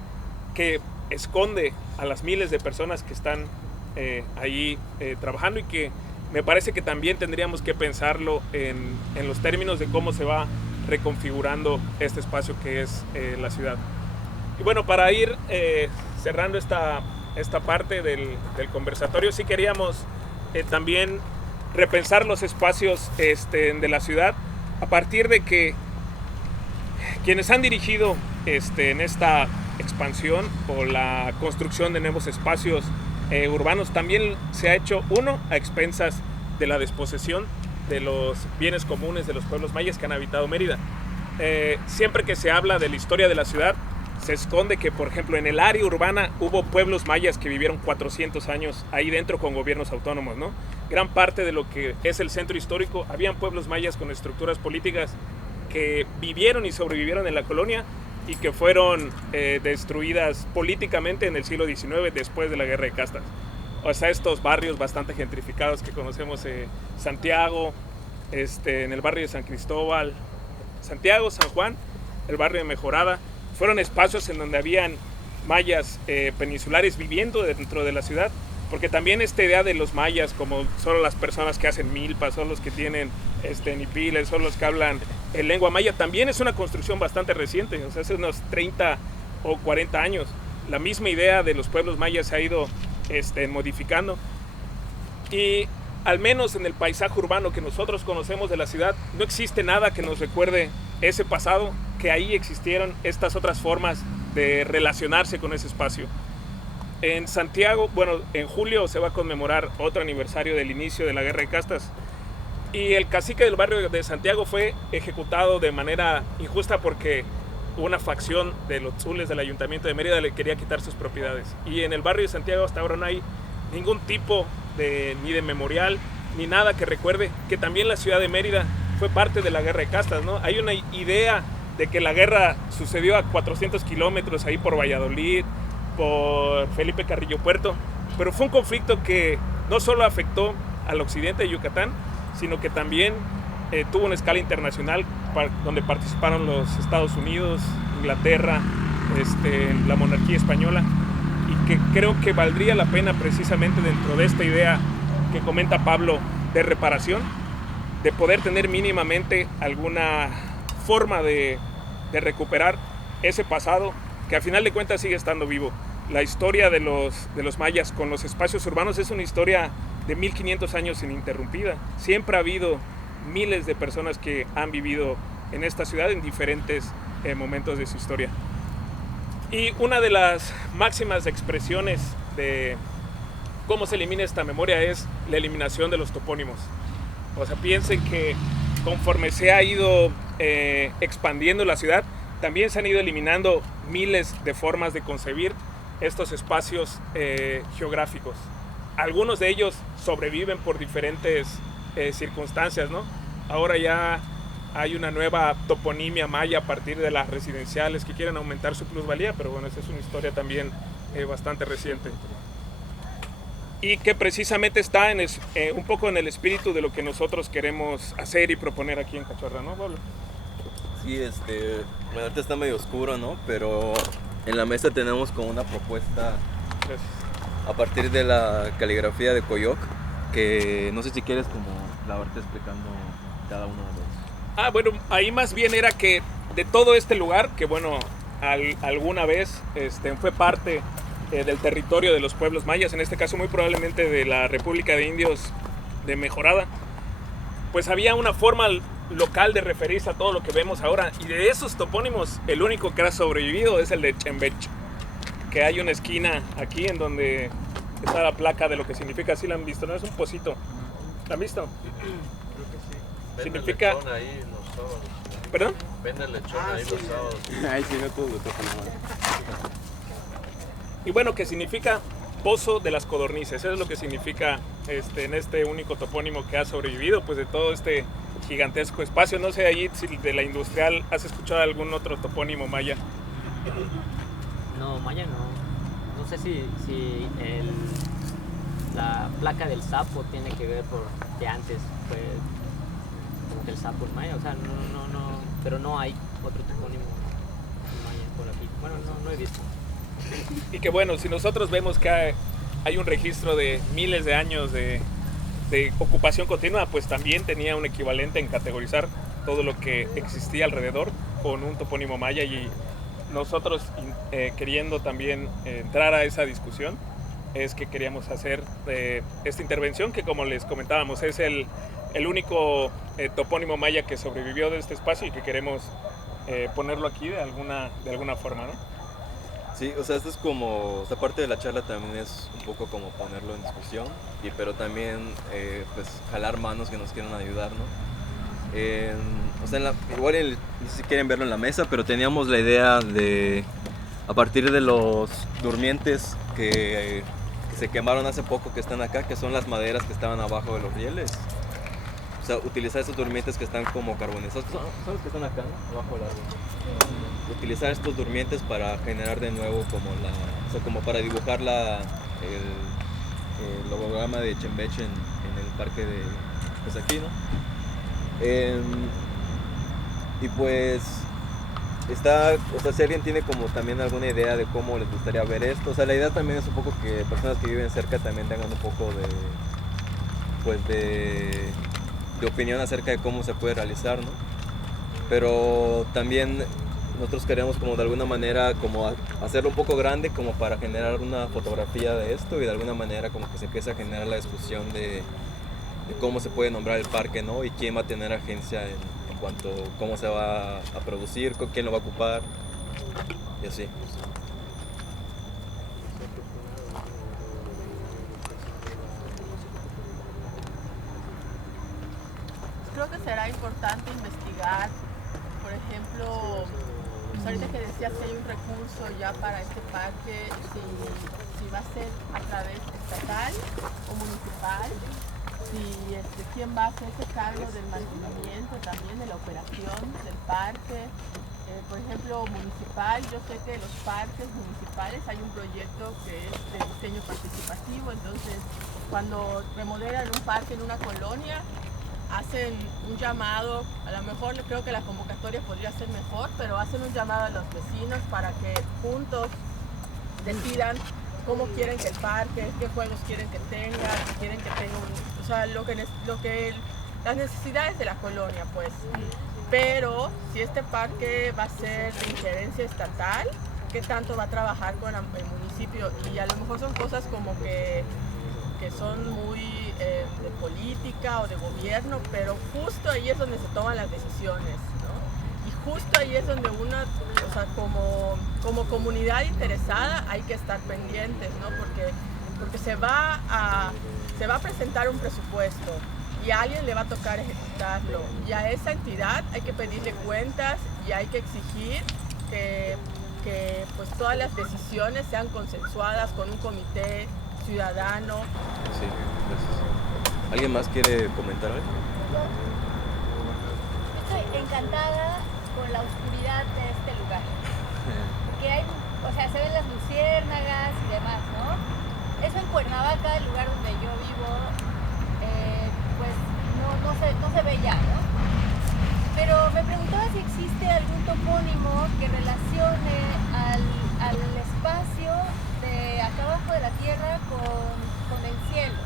que esconde a las miles de personas que están ahí trabajando, y que me parece que también tendríamos que pensarlo en los términos de cómo se va reconfigurando este espacio que es la ciudad. Y bueno, para ir cerrando esta parte del conversatorio, sí queríamos también repensar los espacios de la ciudad a partir de que quienes han dirigido en esta expansión o la construcción de nuevos espacios urbanos también se ha hecho a expensas de la desposesión de los bienes comunes de los pueblos mayas que han habitado Mérida. Siempre que se habla de la historia de la ciudad, se esconde que, por ejemplo, en el área urbana hubo pueblos mayas que vivieron 400 años ahí dentro con gobiernos autónomos, ¿no? Gran parte de lo que es el centro histórico, habían pueblos mayas con estructuras políticas que vivieron y sobrevivieron en la colonia y que fueron destruidas políticamente en el siglo XIX después de la Guerra de Castas. O sea, estos barrios bastante gentrificados que conocemos, Santiago, en el barrio de San Cristóbal, Santiago, San Juan, el barrio de Mejorada, fueron espacios en donde habían mayas peninsulares viviendo dentro de la ciudad, porque también esta idea de los mayas como solo las personas que hacen milpas, son los que tienen nipiles, son los que hablan lengua maya, también es una construcción bastante reciente, o sea, hace unos 30 o 40 años. la misma idea de los pueblos mayas se ha ido modificando. Y al menos en el paisaje urbano que nosotros conocemos de la ciudad, no existe nada que nos recuerde ese pasado, que ahí existieron estas otras formas de relacionarse con ese espacio. En Santiago, bueno, en julio se va a conmemorar otro aniversario del inicio de la Guerra de Castas. Y el cacique del barrio de Santiago fue ejecutado de manera injusta porque una facción de los tzules del Ayuntamiento de Mérida le quería quitar sus propiedades. Y en el barrio de Santiago hasta ahora no hay ningún tipo ni de memorial, ni nada que recuerde que también la ciudad de Mérida fue parte de la Guerra de Castas, ¿no? Hay una idea de que la guerra sucedió a 400 kilómetros ahí por Valladolid, por Felipe Carrillo Puerto, pero fue un conflicto que no solo afectó al occidente de Yucatán, sino que también tuvo una escala internacional donde participaron los Estados Unidos, Inglaterra, la monarquía española, y que creo que valdría la pena precisamente dentro de esta idea que comenta Pablo de reparación, de poder tener mínimamente alguna forma de recuperar ese pasado que a final de cuentas sigue estando vivo. La historia de los mayas con los espacios urbanos es una historia de 1500 años ininterrumpida. Siempre ha habido miles de personas que han vivido en esta ciudad en diferentes momentos de su historia. Y una de las máximas expresiones de cómo se elimina esta memoria es la eliminación de los topónimos. O sea, piensen que conforme se ha ido expandiendo la ciudad, también se han ido eliminando miles de formas de concebir estos espacios geográficos. Algunos de ellos sobreviven por diferentes circunstancias, ¿no? Ahora ya hay una nueva toponimia maya a partir de las residenciales que quieren aumentar su plusvalía, pero bueno, esa es una historia también bastante reciente. Y que precisamente está un poco en el espíritu de lo que nosotros queremos hacer y proponer aquí en Cachorra, ¿no, Pablo? Sí, bueno, ahorita está medio oscuro, ¿no? Pero en la mesa tenemos como una propuesta. Gracias. A partir de la caligrafía de Coyoc, que no sé si quieres como la verte explicando cada uno de los. Bueno, ahí más bien era que de todo este lugar, que bueno, alguna vez fue parte del territorio de los pueblos mayas, en este caso muy probablemente de la República de Indios de Mejorada, pues había una forma local de referirse a todo lo que vemos ahora, y de esos topónimos el único que ha sobrevivido es el de Chembech, que hay una esquina aquí en donde está la placa de lo que significa. ¿Sí la han visto? ¿No? Es un pocito. ¿La han visto? Vende Significa... lechón ahí los sábados. ¿Perdón? Vende lechón ahí los sábados. Ay, sí, no todos lo tocan ahora. Y bueno, que significa pozo de las codornices. Eso es lo que significa en este único topónimo que ha sobrevivido, pues de todo este gigantesco espacio. No sé, allí si de la industrial has escuchado algún otro topónimo maya. No, maya no. No sé si la placa del sapo tiene que ver porque antes fue como que el sapo es maya. O sea, no, pero no hay otro topónimo maya por aquí. Bueno, no he visto. Y que bueno, si nosotros vemos que hay un registro de miles de años de ocupación continua, pues también tenía un equivalente en categorizar todo lo que existía alrededor con un topónimo maya, y nosotros queriendo también entrar a esa discusión es que queríamos hacer esta intervención, que como les comentábamos es el único topónimo maya que sobrevivió de este espacio y que queremos ponerlo aquí de alguna forma, ¿no? Sí, o sea, esto es como, esta parte de la charla también es un poco como ponerlo en discusión, pero también pues jalar manos que nos quieran ayudar, ¿no? O sea, igual no sé si quieren verlo en la mesa, pero teníamos la idea de, a partir de los durmientes que se quemaron hace poco, que están acá, que son las maderas que estaban abajo de los rieles. O sea, utilizar esos durmientes que están como carbonizados, son los que están acá, ¿no? Abajo del árbol. Utilizar estos durmientes para generar de nuevo como o sea, como para dibujar el logograma de Chembech en el parque de, pues aquí, ¿no? Y pues o sea, si alguien tiene como también alguna idea de cómo les gustaría ver esto, o sea, la idea también es un poco que personas que viven cerca también tengan un poco de opinión acerca de cómo se puede realizar, ¿no? Pero también nosotros queremos como de alguna manera como hacerlo un poco grande como para generar una fotografía de esto y de alguna manera como que se empieza a generar la discusión de cómo se puede nombrar el parque, ¿no? Y quién va a tener agencia en cuanto a cómo se va a producir, con quién lo va a ocupar y así. Creo que será importante investigar, por ejemplo, pues ahorita que decías que hay un recurso ya para este parque, si va a ser a través estatal o municipal, si quién va a hacerse cargo del mantenimiento también, de la operación del parque. Por ejemplo, municipal, yo sé que en los parques municipales hay un proyecto que es de diseño participativo, entonces cuando remodelan un parque en una colonia, hacen un llamado, a lo mejor creo que la convocatoria podría ser mejor, pero hacen un llamado a los vecinos para que juntos decidan cómo quieren que el parque, qué juegos quieren que tenga, si quieren que tenga o sea, las necesidades de la colonia, pues. Pero si este parque va a ser de injerencia estatal, ¿qué tanto va a trabajar con el municipio? Y a lo mejor son cosas como que son muy de política o de gobierno, pero justo ahí es donde se toman las decisiones, ¿no? Y justo ahí es donde uno, o sea, como comunidad interesada hay que estar pendientes, ¿no? Porque se va a presentar un presupuesto y a alguien le va a tocar ejecutarlo, y a esa entidad hay que pedirle cuentas y hay que exigir que pues todas las decisiones sean consensuadas con un comité ciudadano. Sí, gracias. ¿Alguien más quiere comentar algo? Estoy encantada con la oscuridad de este lugar. Porque hay, o sea, se ven las luciérnagas y demás, ¿no? Eso en Cuernavaca, el lugar donde yo vivo, pues no se ve ya, ¿no? Pero me preguntaba si existe algún topónimo que relacione al espacio de acá abajo de la tierra con el cielo,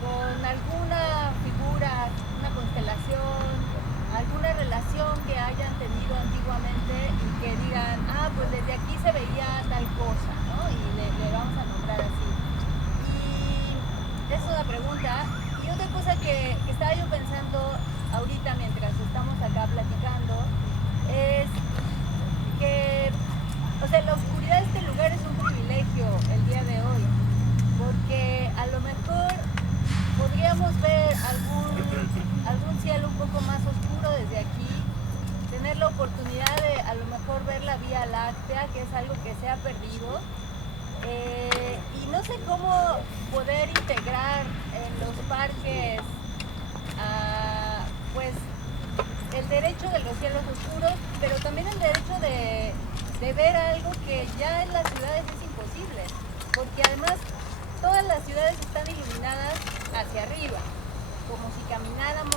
con alguna figura, una constelación, alguna relación que hayan tenido antiguamente y que digan, pues desde aquí se veía tal cosa, ¿no? Y le vamos a nombrar así. Y es una pregunta. Y otra cosa que estaba yo pensando ahorita mientras estamos acá platicando es que, o sea, la oscuridad de este lugar es un privilegio el día de hoy, porque a lo mejor podríamos ver algún cielo un poco más oscuro desde aquí, tener la oportunidad de a lo mejor ver la Vía Láctea, que es algo que se ha perdido, y no sé cómo poder integrar en los parques pues el derecho de los cielos oscuros, pero también el derecho de ver algo que ya en las ciudades es imposible, porque además todas las ciudades están iluminadas hacia arriba, como si camináramos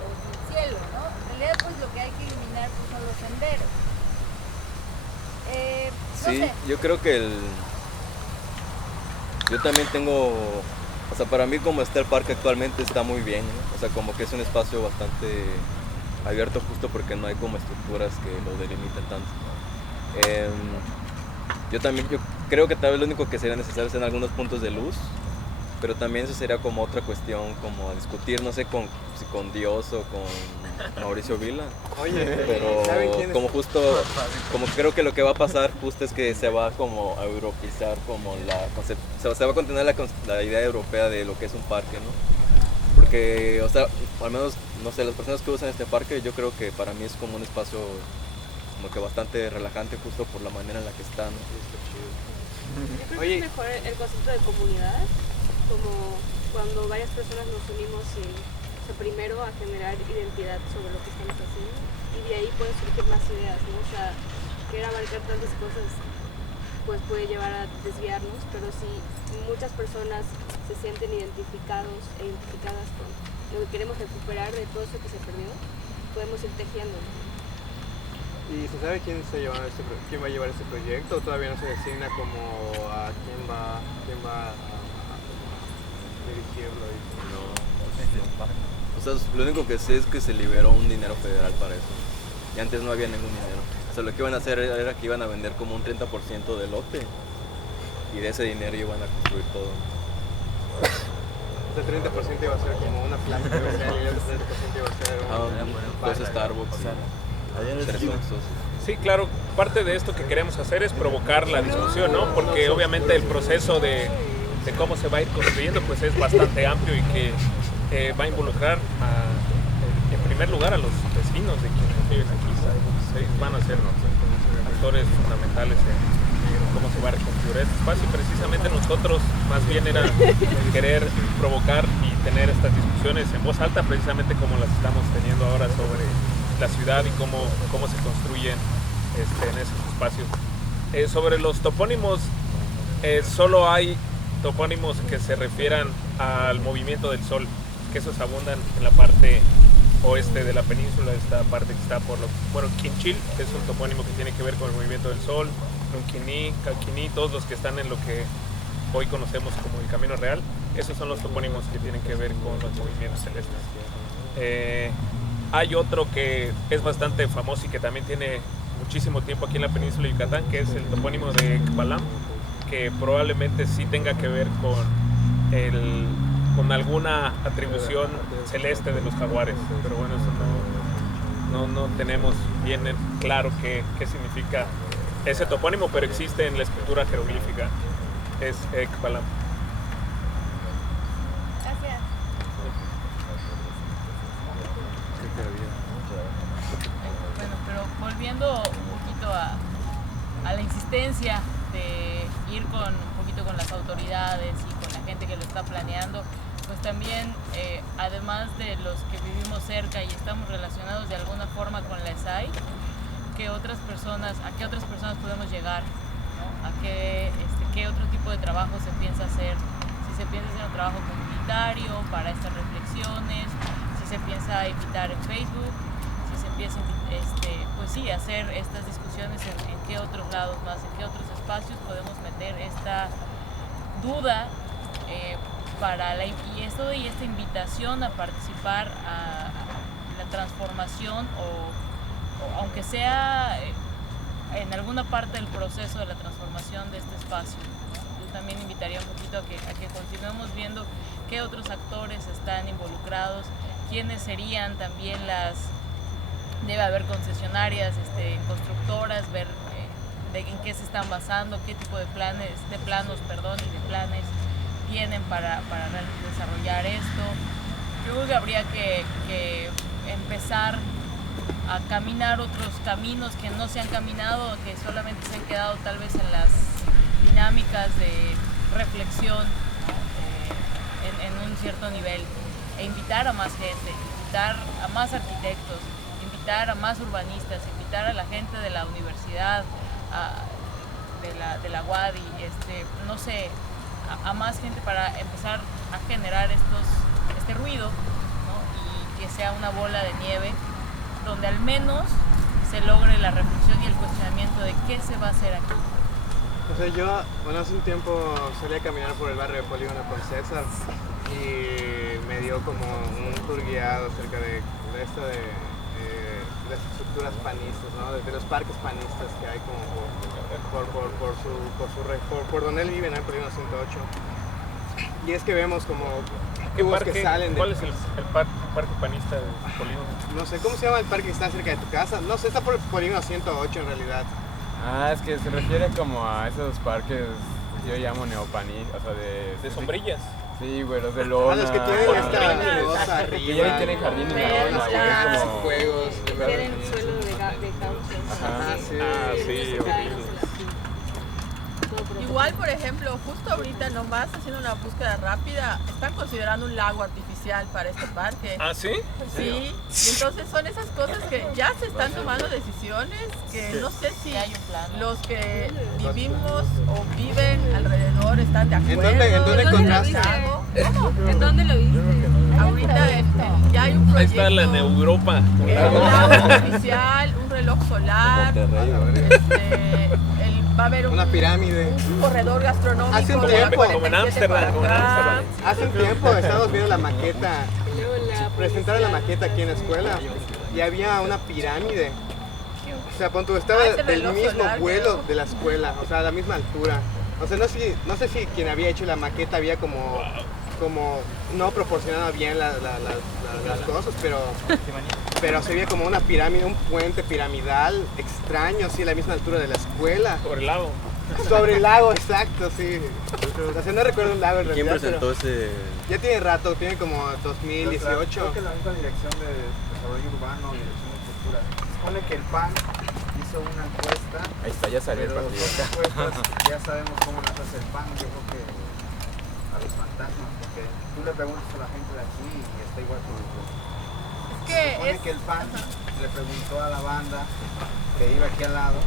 en el cielo, ¿no? En realidad pues lo que hay que iluminar pues, son los senderos. No sé. Yo creo que yo también tengo, o sea, para mí como está el parque actualmente está muy bien, ¿no? O sea, como que es un espacio bastante abierto justo porque no hay como estructuras que lo delimiten tanto. Yo creo que tal vez lo único que sería necesario sean algunos puntos de luz, pero también eso sería como otra cuestión como a discutir, no sé si con Dios o con Mauricio Vila. Oye, pero como justo, como creo que lo que va a pasar justo es que se va como a europeizar como se va a contener la idea europea de lo que es un parque, ¿no? Porque, o sea, al menos, no sé, las personas que usan este parque, yo creo que para mí es como un espacio como que bastante relajante justo por la manera en la que está, ¿no? Yo creo que es mejor el concepto de comunidad, como cuando varias personas nos unimos primero a generar identidad sobre lo que estamos haciendo y de ahí pueden surgir más ideas, ¿no? O sea, querer abarcar tantas cosas pues puede llevar a desviarnos, pero si muchas personas se sienten identificados e identificadas con lo que queremos recuperar de todo eso que se perdió, podemos ir tejiendo. ¿Y se sabe quién va a llevar este proyecto? ¿Todavía no se designa como a quién va a dirigirlo? No. O sea, lo único que sé es que se liberó un dinero federal para eso. Y antes no había ningún dinero. O sea, lo que iban a hacer era que iban a vender como un 30% del lote y de ese dinero iban a construir todo. El 30% iba a ser como una plaza comercial y el otro 30% iba a ser dos Starbucks. Sí, claro, parte de esto que queremos hacer es provocar la discusión, ¿no? Porque obviamente el proceso de cómo se va a ir construyendo pues es bastante amplio y que va a involucrar en primer lugar a los vecinos de quienes viven aquí. Van a ser actores fundamentales en cómo se va a reconfigurar este espacio, y precisamente nosotros más bien era querer provocar y tener estas discusiones en voz alta, precisamente como las estamos teniendo ahora sobre la ciudad y cómo se construyen en esos espacios. Sobre los topónimos, solo hay topónimos que se refieran al movimiento del sol, que esos abundan en la parte oeste de la península, esta parte que está por Quinchil, que es un topónimo que tiene que ver con el movimiento del sol, Nunquiní, Calquiní, todos los que están en lo que hoy conocemos como el Camino Real, esos son los topónimos que tienen que ver con los movimientos celestes. Hay otro que es bastante famoso y que también tiene muchísimo tiempo aquí en la península de Yucatán, que es el topónimo de Ekbalam, que probablemente sí tenga que ver con alguna atribución celeste de los jaguares, pero bueno, eso no tenemos bien claro qué significa ese topónimo, pero existe en la escritura jeroglífica, es Ekbalam. Gracias. Bueno, pero volviendo un poquito a la insistencia de ir un poquito con las autoridades y con la gente que lo está planeando, pues también, además de los que vivimos cerca y estamos relacionados de alguna forma con la ESAI, ¿a qué otras personas podemos llegar? ¿No? ¿A qué otro tipo de trabajo se piensa hacer? Si se piensa hacer un trabajo comunitario para estas reflexiones, si se piensa invitar en Facebook, si se empieza pues sí, hacer estas discusiones en qué otros lados más, en qué otros espacios podemos meter esta duda y esta invitación a participar a la transformación o aunque sea en alguna parte del proceso de la transformación de este espacio, ¿no? Yo también invitaría un poquito a que continuemos viendo qué otros actores están involucrados, quiénes serían también debe haber concesionarias, constructoras, ver en qué se están basando, qué tipo de planos tienen para desarrollar esto. Yo creo que habría que empezar a caminar otros caminos que no se han caminado, que solamente se han quedado tal vez en las dinámicas de reflexión, ¿no? en un cierto nivel, e invitar a más gente, invitar a más arquitectos, invitar a más urbanistas, invitar a la gente de la universidad, de la UAD y no sé, a más gente para empezar a generar este ruido, ¿no? Y que sea una bola de nieve donde al menos se logre la reflexión y el cuestionamiento de qué se va a hacer aquí. O sea, yo, hace un tiempo salí a caminar por el barrio de Polígono con César y me dio como un tour guiado acerca de las estructuras panistas, ¿no? De los parques panistas que hay como por donde él vive, ¿no? En Polígono 108. Y es que vemos como cubos que salen de... ¿Cuál es el parque panista de Polígono? No sé, ¿cómo se llama el parque que está cerca de tu casa? No sé, está por Polígono 108 en realidad. Es que se refiere como a esos parques, yo llamo neopanistas, o sea, de sombrillas. Sí, güey, los de lona. Los que tienen esta losa arriba. Que ya tienen jardín en la lona, güey, como juegos. Tienen suelo de caucho. Sí, horrible. Igual, por ejemplo, justo ahorita nomás haciendo una búsqueda rápida, están considerando un lago artificial para este parque. ¿Ah, sí? Sí, y entonces son esas cosas que ya se están tomando decisiones que no sé si los que vivimos o viven alrededor están de acuerdo. ¿En dónde encontraste? ¿En dónde lo viste? Ahorita ya hay un proyecto. Ahí está la en Europa. Un lago artificial, un reloj solar, va a haber una pirámide, un corredor gastronómico. Hace un tiempo, como en Ámsterdam. Hace un tiempo estábamos viendo la maqueta, presentaron la maqueta aquí en la escuela y había una pirámide O sea, punto, estaba ese del reloj mismo solar, vuelo creo. de la escuela, o sea, a la misma altura. O sea, no sé si quien había hecho la maqueta había como no proporcionado bien las cosas, pero se veía como una pirámide, un puente piramidal extraño, así a la misma altura de la escuela. Sobre el lago. Sobre el lago, exacto, sí. O sea, no recuerdo un lago en ¿Quién realidad. presentó ese? Ya tiene rato, tiene como 2018. Creo que la misma dirección de desarrollo urbano, dirección de cultura. Se supone que el PAN hizo una encuesta. Ahí está, ya salió el pero partido. son encuestas, ya sabemos cómo las hace el PAN. Yo creo que a los fantasmas, porque tú le preguntas a la gente de aquí y está igual que nosotros. Se supone que el PAN le preguntó a la banda que iba aquí al lado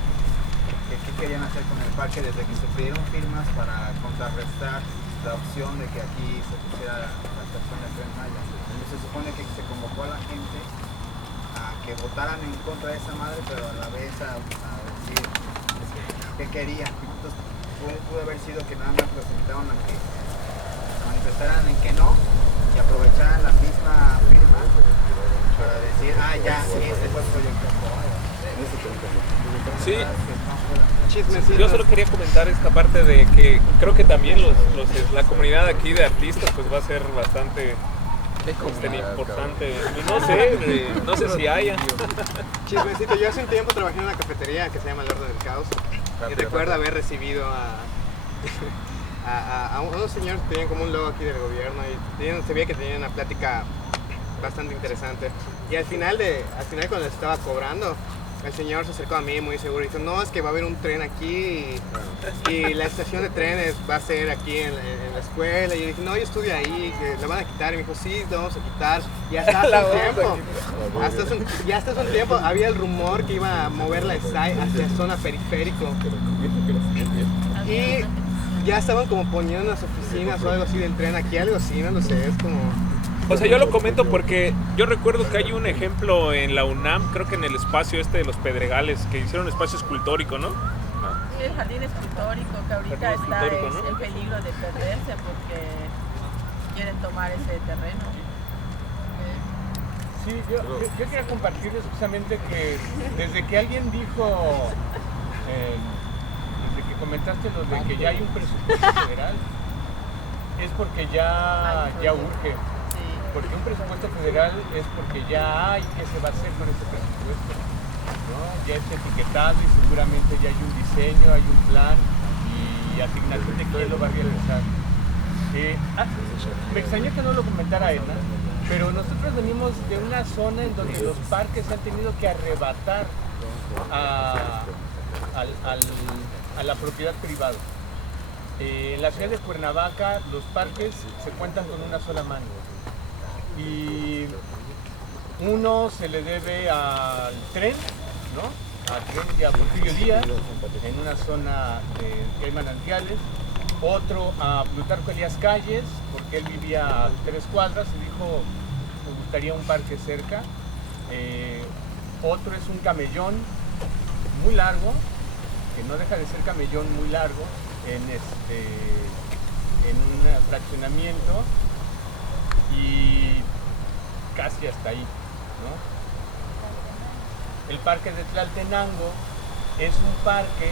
que qué querían hacer con el parque desde que se pidieron firmas para contrarrestar la opción de que aquí se pusiera la estación de Tren Maya. Entonces se supone que se convocó a la gente a que votaran en contra de esa madre, pero a la vez a decir qué querían. Entonces pudo haber sido que nada más los invitaron a que se manifestaran en que no y aprovecharan la misma firma para decir, ya, este fue el proyecto. Sí, yo solo quería comentar esta parte de que creo que también la comunidad aquí de artistas pues va a ser bastante importante. No sé si haya. Chismecito, yo hace un tiempo trabajé en una cafetería que se llama El Orden del Caos y recuerdo haber recibido a unos señores que tenían como un logo aquí del gobierno y se veía que tenían una plática bastante interesante. Y al final cuando les estaba cobrando, el señor se acercó a mí muy seguro y dijo, no, es que va a haber un tren aquí y la estación de trenes va a ser aquí en la escuela. Y yo dije, no, yo estudio ahí, que lo van a quitar. Y me dijo, sí, lo vamos a quitar. Y hasta hace un tiempo había el rumor que iba a mover la SAI hacia zona periférico. Y ya estaban como poniendo unas oficinas o algo así del tren aquí, algo así, no lo sé, es como... O sea, yo lo comento porque yo recuerdo que hay un ejemplo en la UNAM, creo que en el espacio de los Pedregales, que hicieron un espacio escultórico, ¿no? Sí, el jardín escultórico, que ahorita está en peligro de perderse porque quieren tomar ese terreno. Sí, yo quería compartirles justamente que desde que alguien dijo, desde que comentaste lo de que ya hay un presupuesto federal, es porque ya urge. Porque un presupuesto federal es porque ya hay qué se va a hacer con ese presupuesto, ¿no? Ya está etiquetado y seguramente ya hay un diseño, hay un plan y asignación de quién lo va a realizar. Me extrañó que no lo comentara Edna, pero nosotros venimos de una zona en donde los parques se han tenido que arrebatar a la propiedad privada. En la ciudad de Cuernavaca los parques se cuentan con una sola mano. Y uno se le debe al tren, ¿no? Al tren de Porfirio Díaz, en una zona que hay manantiales. Otro a Plutarco Elías Calles, porque él vivía a 3 cuadras y dijo, me gustaría un parque cerca. Otro es un camellón muy largo, que no deja de ser camellón muy largo, en un fraccionamiento. Y casi hasta ahí, ¿no? El parque de Tlaltenango es un parque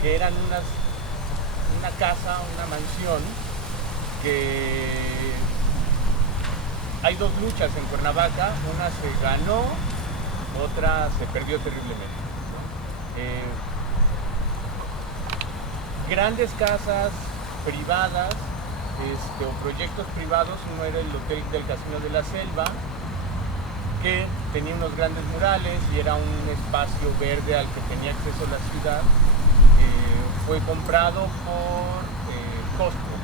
que eran una casa, una mansión, que hay 2 luchas en Cuernavaca, una se ganó, otra se perdió terriblemente. Grandes casas privadas o proyectos privados, uno era el Hotel del Casino de la Selva, que tenía unos grandes murales y era un espacio verde al que tenía acceso la ciudad. Fue comprado por Costco,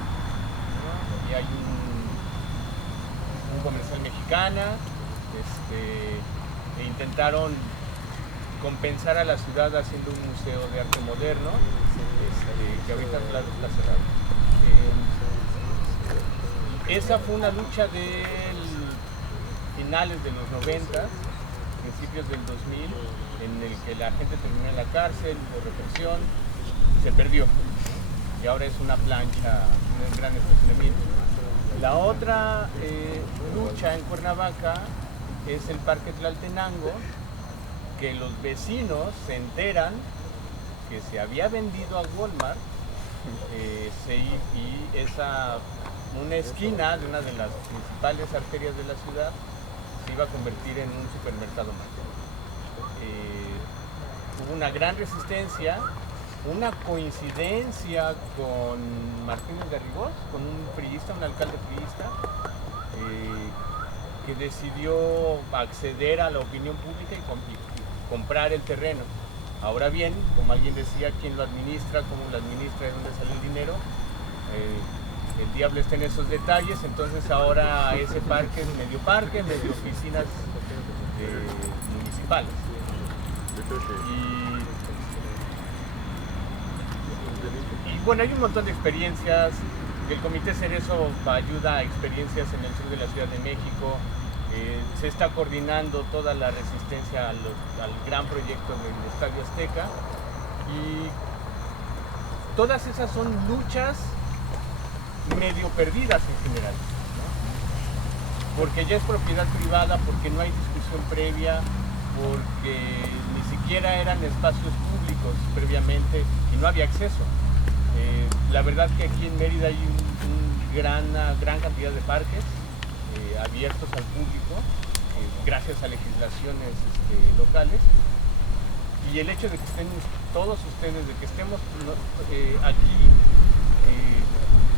¿no? Y hay un comercial mexicana, e intentaron compensar a la ciudad haciendo un museo de arte moderno, que ahorita está cerrado. Esa fue una lucha de finales de los 90, principios del 2000, en el que la gente terminó en la cárcel por represión, se perdió. Y ahora es una plancha, un gran estacionamiento. La otra lucha en Cuernavaca es el Parque Tlaltenango, que los vecinos se enteran que se había vendido a Walmart una esquina de una de las principales arterias de la ciudad se iba a convertir en un supermercado más. Hubo una gran resistencia, una coincidencia con Martínez Garrigós, con un priista, un alcalde priista, que decidió acceder a la opinión pública y comprar el terreno. Ahora bien, como alguien decía, ¿quién lo administra? ¿Cómo lo administra? ¿De dónde sale el dinero? El diablo está en esos detalles, entonces ahora ese parque es medio oficinas municipales. Y bueno, hay un montón de experiencias. El Comité Cerezo ayuda a experiencias en el sur de la Ciudad de México. Se está coordinando toda la resistencia al gran proyecto del Estadio Azteca. Y todas esas son luchas medio perdidas en general, ¿no? Porque ya es propiedad privada, porque no hay discusión previa, porque ni siquiera eran espacios públicos previamente y no había acceso. La verdad que aquí en Mérida hay una gran cantidad de parques abiertos al público gracias a legislaciones locales, y el hecho de que estén todos ustedes, de que estemos aquí,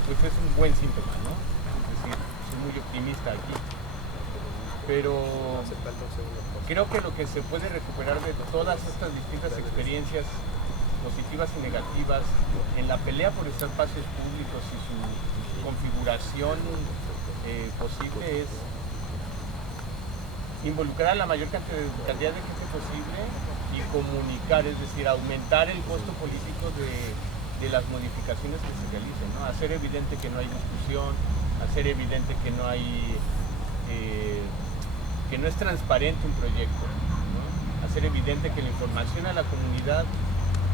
pues es un buen síntoma, ¿no? Es decir, soy muy optimista aquí, pero creo que lo que se puede recuperar de todas estas distintas experiencias positivas y negativas en la pelea por estos espacios públicos y su configuración posible es involucrar a la mayor cantidad de gente posible y comunicar, es decir, aumentar el costo político de las modificaciones que se realicen, ¿no? Hacer evidente que no hay discusión, hacer evidente que no hay que no es transparente un proyecto, ¿no? Hacer evidente que la información a la comunidad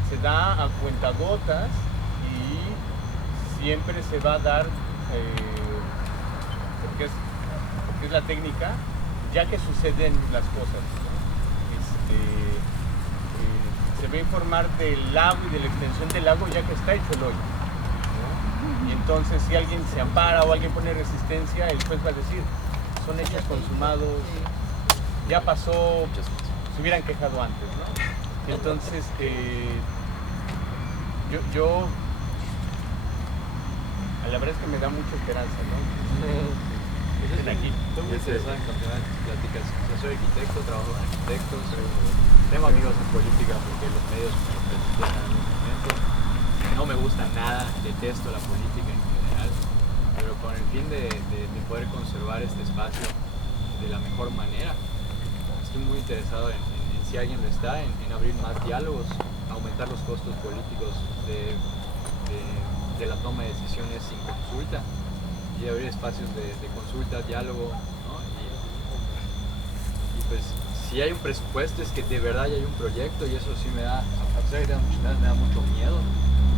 se da a cuentagotas y siempre se va a dar, porque es la técnica, ya que suceden las cosas, ¿no? Se va a informar del lago y de la extensión del lago ya que está hecho el hoyo, ¿no? Y entonces si alguien se ampara o alguien pone resistencia, el juez va a decir, son hechos consumados, ya pasó, se hubieran quejado antes, ¿no? Entonces, yo la verdad es que me da mucha esperanza, ¿no? Estén aquí. Estoy muy interesado en continuar pláticas. Yo soy arquitecto, trabajo con arquitectos, tengo amigos en política porque los medios me lo permitieron en algún momento. No me gusta nada, detesto la política en general, pero con el fin de poder conservar este espacio de la mejor manera, estoy muy interesado en si alguien lo está, en abrir más diálogos, aumentar los costos políticos de la toma de decisiones sin consulta y abrir espacios de consulta, diálogo, ¿no? Y pues si hay un presupuesto es que de verdad hay un proyecto, y eso sí me da, a pesar de que me da mucho miedo,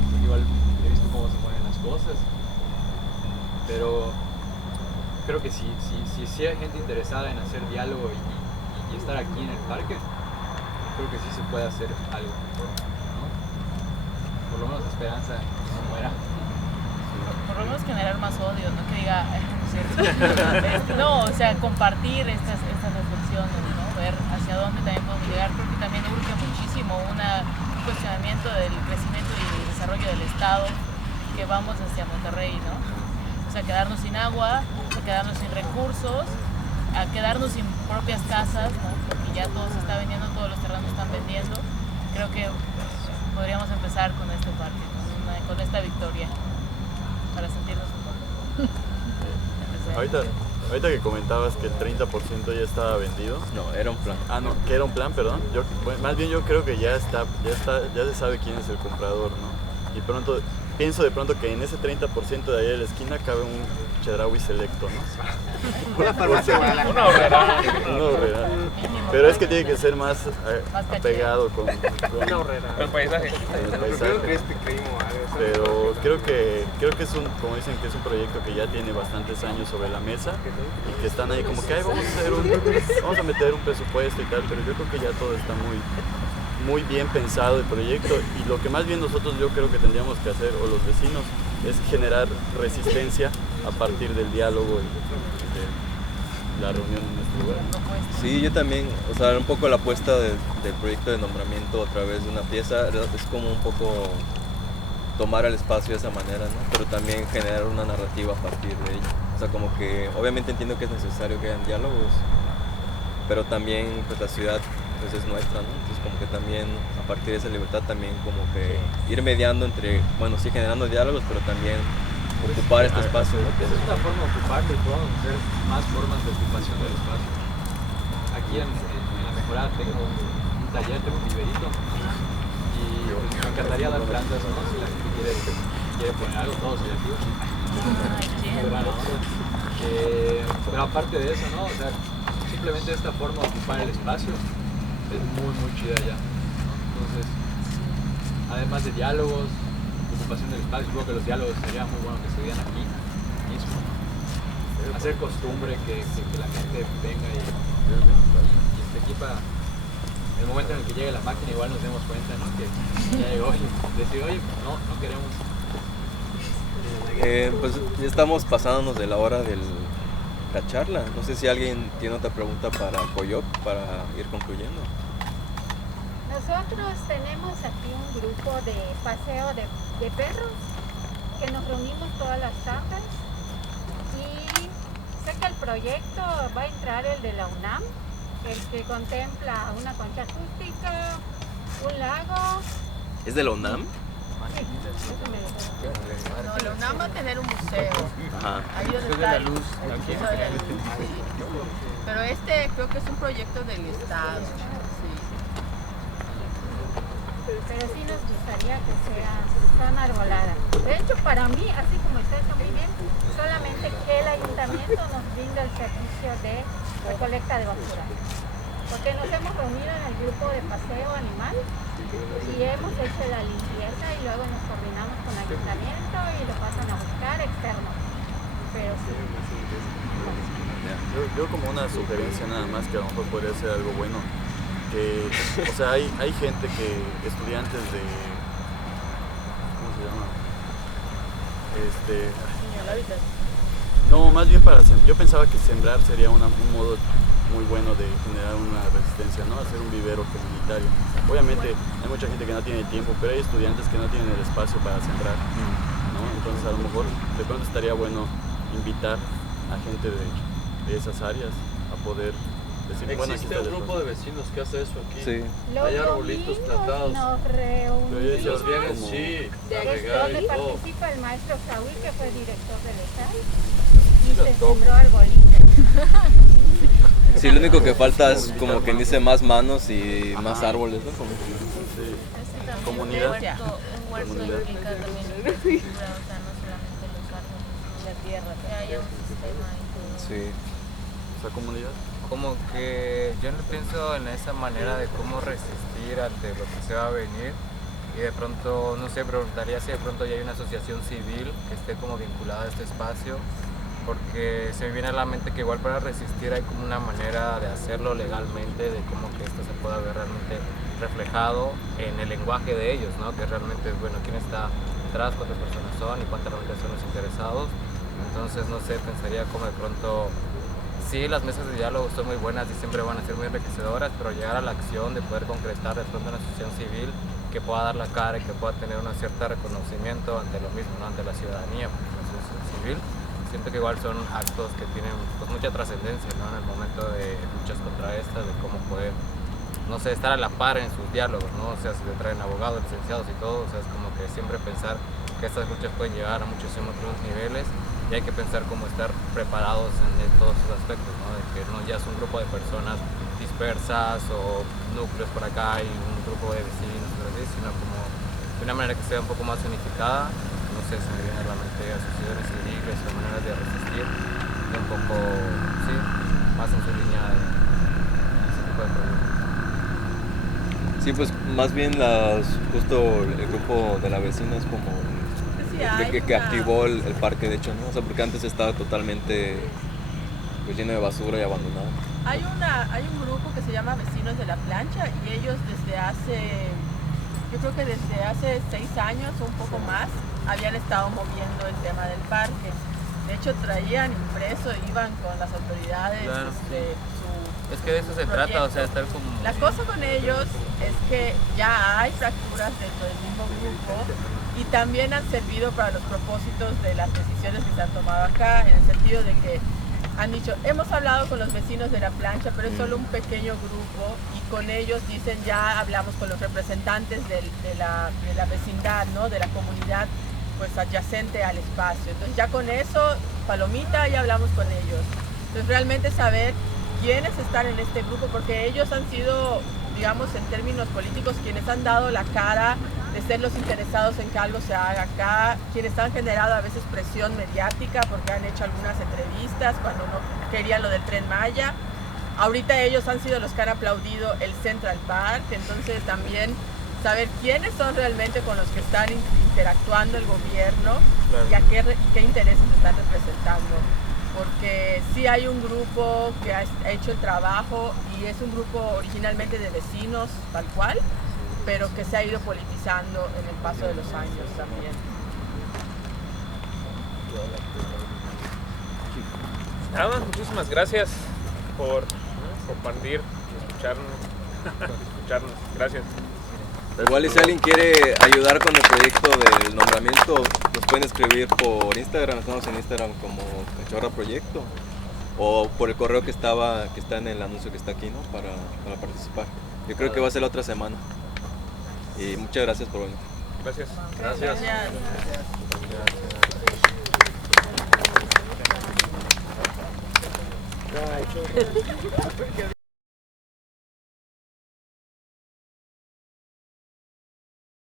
porque igual he visto cómo se ponen las cosas, pero creo que si hay gente interesada en hacer diálogo y estar aquí en el parque, creo que sí se puede hacer algo, ¿no? Por lo menos esperanza no muera. Por lo menos generar más odio, no que diga, no es cierto. No, o sea, compartir estas reflexiones, ¿no? Ver hacia dónde también podemos llegar. Creo que también urge muchísimo un cuestionamiento del crecimiento y desarrollo del Estado, que vamos hacia Monterrey, ¿no? O sea, quedarnos sin agua, a quedarnos sin recursos, a quedarnos sin propias casas, ¿no? Porque ya todo se está vendiendo, todos los terrenos están vendiendo. Creo que podríamos empezar con este parque, con esta victoria, para sentirnos un poco. Ahorita que comentabas que el 30% ya estaba vendido. No, era un plan. No, que era un plan, perdón. Más bien yo creo que ya se sabe quién es el comprador, ¿no? Y pronto pienso de pronto que en ese 30% de ahí de la esquina cabe un Chedraui selecto, ¿no? Una farmacia Guadalajara. Una horrera. Una horrera. Pero es que tiene que ser más apegado con Una horrera. Con el paisaje. Con el paisaje. Pero creo que es un, como dicen, que es un proyecto que ya tiene bastantes años sobre la mesa y que están ahí como que vamos a meter un presupuesto y tal, pero yo creo que ya todo está muy bien pensado el proyecto, y lo que más bien nosotros yo creo que tendríamos que hacer, o los vecinos, es generar resistencia a partir del diálogo y de la reunión en este lugar. Sí, yo también, o sea, un poco la apuesta del proyecto de nombramiento a través de una pieza es como un poco tomar el espacio de esa manera, ¿no? Pero también generar una narrativa a partir de ello. O sea, como que obviamente entiendo que es necesario que hayan diálogos, pero también pues la ciudad pues es nuestra, ¿no? Entonces como que también a partir de esa libertad también como que ir mediando entre, bueno, sí generando diálogos, pero también ocupar este espacio, ¿no? Esa es una forma de ocuparlo y podemos hacer más formas de ocupación del espacio. Aquí en la mejorada tengo un taller, tengo un viverito y me encantaría dar plantas, ¿no? Si la gente quiere poner algo, todos creativos. Pero aparte de eso, ¿no? O sea, simplemente esta forma de ocupar el espacio es muy chida ya, ¿no? Entonces, además de diálogos, ocupación del espacio, supongo que los diálogos sería muy bueno que se dieran aquí mismo, ¿no? Hacer costumbre que la gente venga y esté aquí para el momento en el que llegue la máquina igual nos demos cuenta, ¿no? Que ya llegó, decir, oye, no queremos. Pues ya estamos pasándonos de la hora de la charla. No sé si alguien tiene otra pregunta para Coyoc para ir concluyendo. Nosotros tenemos aquí un grupo de paseo de perros que nos reunimos todas las tardes, y sé que el proyecto va a entrar el de la UNAM, el que contempla una concha acústica, un lago. ¿Es de la UNAM? Sí, eso me dijeron. No, la UNAM va a tener un museo. Ajá. Ahí donde está el Museo de la Luz. Pero este creo que es un proyecto del Estado. Pero sí nos gustaría que sea zona arbolada. De hecho, para mí, así como está eso muy bien, solamente que el ayuntamiento nos brinda el servicio de recolecta de basura. Porque nos hemos reunido en el grupo de paseo animal y hemos hecho la limpieza y luego nos coordinamos con el ayuntamiento y lo pasan a buscar externo. Pero sí. Yo como una sugerencia nada más, que a lo mejor podría ser algo bueno, que, o sea, hay gente estudiantes de, ¿cómo se llama? No, más bien yo pensaba que sembrar sería un modo muy bueno de generar una resistencia, ¿no? Hacer un vivero comunitario. Obviamente hay mucha gente que no tiene tiempo, pero hay estudiantes que no tienen el espacio para sembrar, ¿no? Entonces a lo mejor de pronto estaría bueno invitar a gente de esas áreas a poder decir, bueno, aquí existe está un grupo de vecinos que hace eso aquí. Sí. Hay arbolitos plantados. Nos reunimos. Los vienen, sí, a regar Donde y todo. participa el maestro Saúl, que fue director del ESAL, y Sí, se lo toco. sembró arbolitos. Sí, lo único que falta es como quien dice más manos y más árboles, ¿no? Como que- Comunidad. Un huerto implica también la infraestructura, o sea, no solamente los árboles, la tierra, que haya un sistema y todo. Sí. Esa comunidad. Como que yo no pienso en esa manera de cómo resistir ante lo que se va a venir, y de pronto, no sé, preguntaría si de pronto ya hay una asociación civil que esté como vinculada a este espacio, porque se me viene a la mente que igual para resistir hay como una manera de hacerlo legalmente, de cómo que esto se pueda ver realmente reflejado en el lenguaje de ellos, ¿no? Que realmente es, bueno, quién está atrás, cuántas personas son y cuántas realmente son los interesados. Entonces, no sé, pensaría como de pronto, sí, las mesas de diálogo son muy buenas y siempre van a ser muy enriquecedoras, pero llegar a la acción de poder concretar de pronto una asociación civil que pueda dar la cara y que pueda tener un cierto reconocimiento ante lo mismo, ¿no? Ante la ciudadanía, porque la asociación civil, siento que igual son actos que tienen pues mucha trascendencia, ¿no? En el momento de luchas contra estas, de cómo poder, no sé, estar a la par en sus diálogos, ¿no? O sea, si te traen abogados, licenciados y todo, o sea, es como que siempre pensar que estas luchas pueden llegar a muchísimos niveles y hay que pensar cómo estar preparados en todos esos aspectos, ¿no? De que no ya es un grupo de personas dispersas o núcleos por acá y un grupo de vecinos, sino como de una manera que sea un poco más unificada no sé, se me viene a la mente asociaciones civiles o maneras de resistir, y un poco, sí, más en su línea de ese tipo de problemas. Sí, pues más bien justo el grupo de la vecina es como que activó el parque, de hecho, ¿no? O sea, porque antes estaba totalmente pues, lleno de basura y abandonado. Hay un grupo que se llama Vecinos de la Plancha y ellos yo creo que desde hace 6 años o un poco más habían estado moviendo el tema del parque. De hecho traían impreso, iban con las autoridades. Claro, su es que de eso se proyecto. trata, o sea, estar como... La cosa con ellos es que ya hay fracturas dentro del mismo grupo y también han servido para los propósitos de las decisiones que se han tomado acá, en el sentido de que han dicho, hemos hablado con los vecinos de la plancha, pero es solo un pequeño grupo y con ellos dicen, ya hablamos con los representantes de la vecindad, ¿no? De la comunidad pues adyacente al espacio. Entonces ya con eso, palomita, ya hablamos con ellos. Entonces realmente saber quiénes están en este grupo, porque ellos han sido, digamos, en términos políticos, quienes han dado la cara de ser los interesados en que algo se haga acá, quienes han generado a veces presión mediática porque han hecho algunas entrevistas cuando no querían lo del Tren Maya. Ahorita ellos han sido los que han aplaudido el Central Park, entonces también saber quiénes son realmente con los que están interactuando el gobierno, claro, y qué intereses están representando. Porque sí hay un grupo que ha hecho el trabajo y es un grupo originalmente de vecinos tal cual, pero que se ha ido politizando en el paso de los años también. Nada, muchísimas gracias por compartir, escucharnos. Gracias. Igual, y si alguien quiere ayudar con el proyecto del nombramiento, nos pueden escribir por Instagram. Estamos en Instagram como Cachorra Proyecto, o por el correo que está en el anuncio que está aquí, ¿no? Para participar. Yo creo que va a ser la otra semana. Y muchas gracias por venir. Gracias. Gracias. Gracias.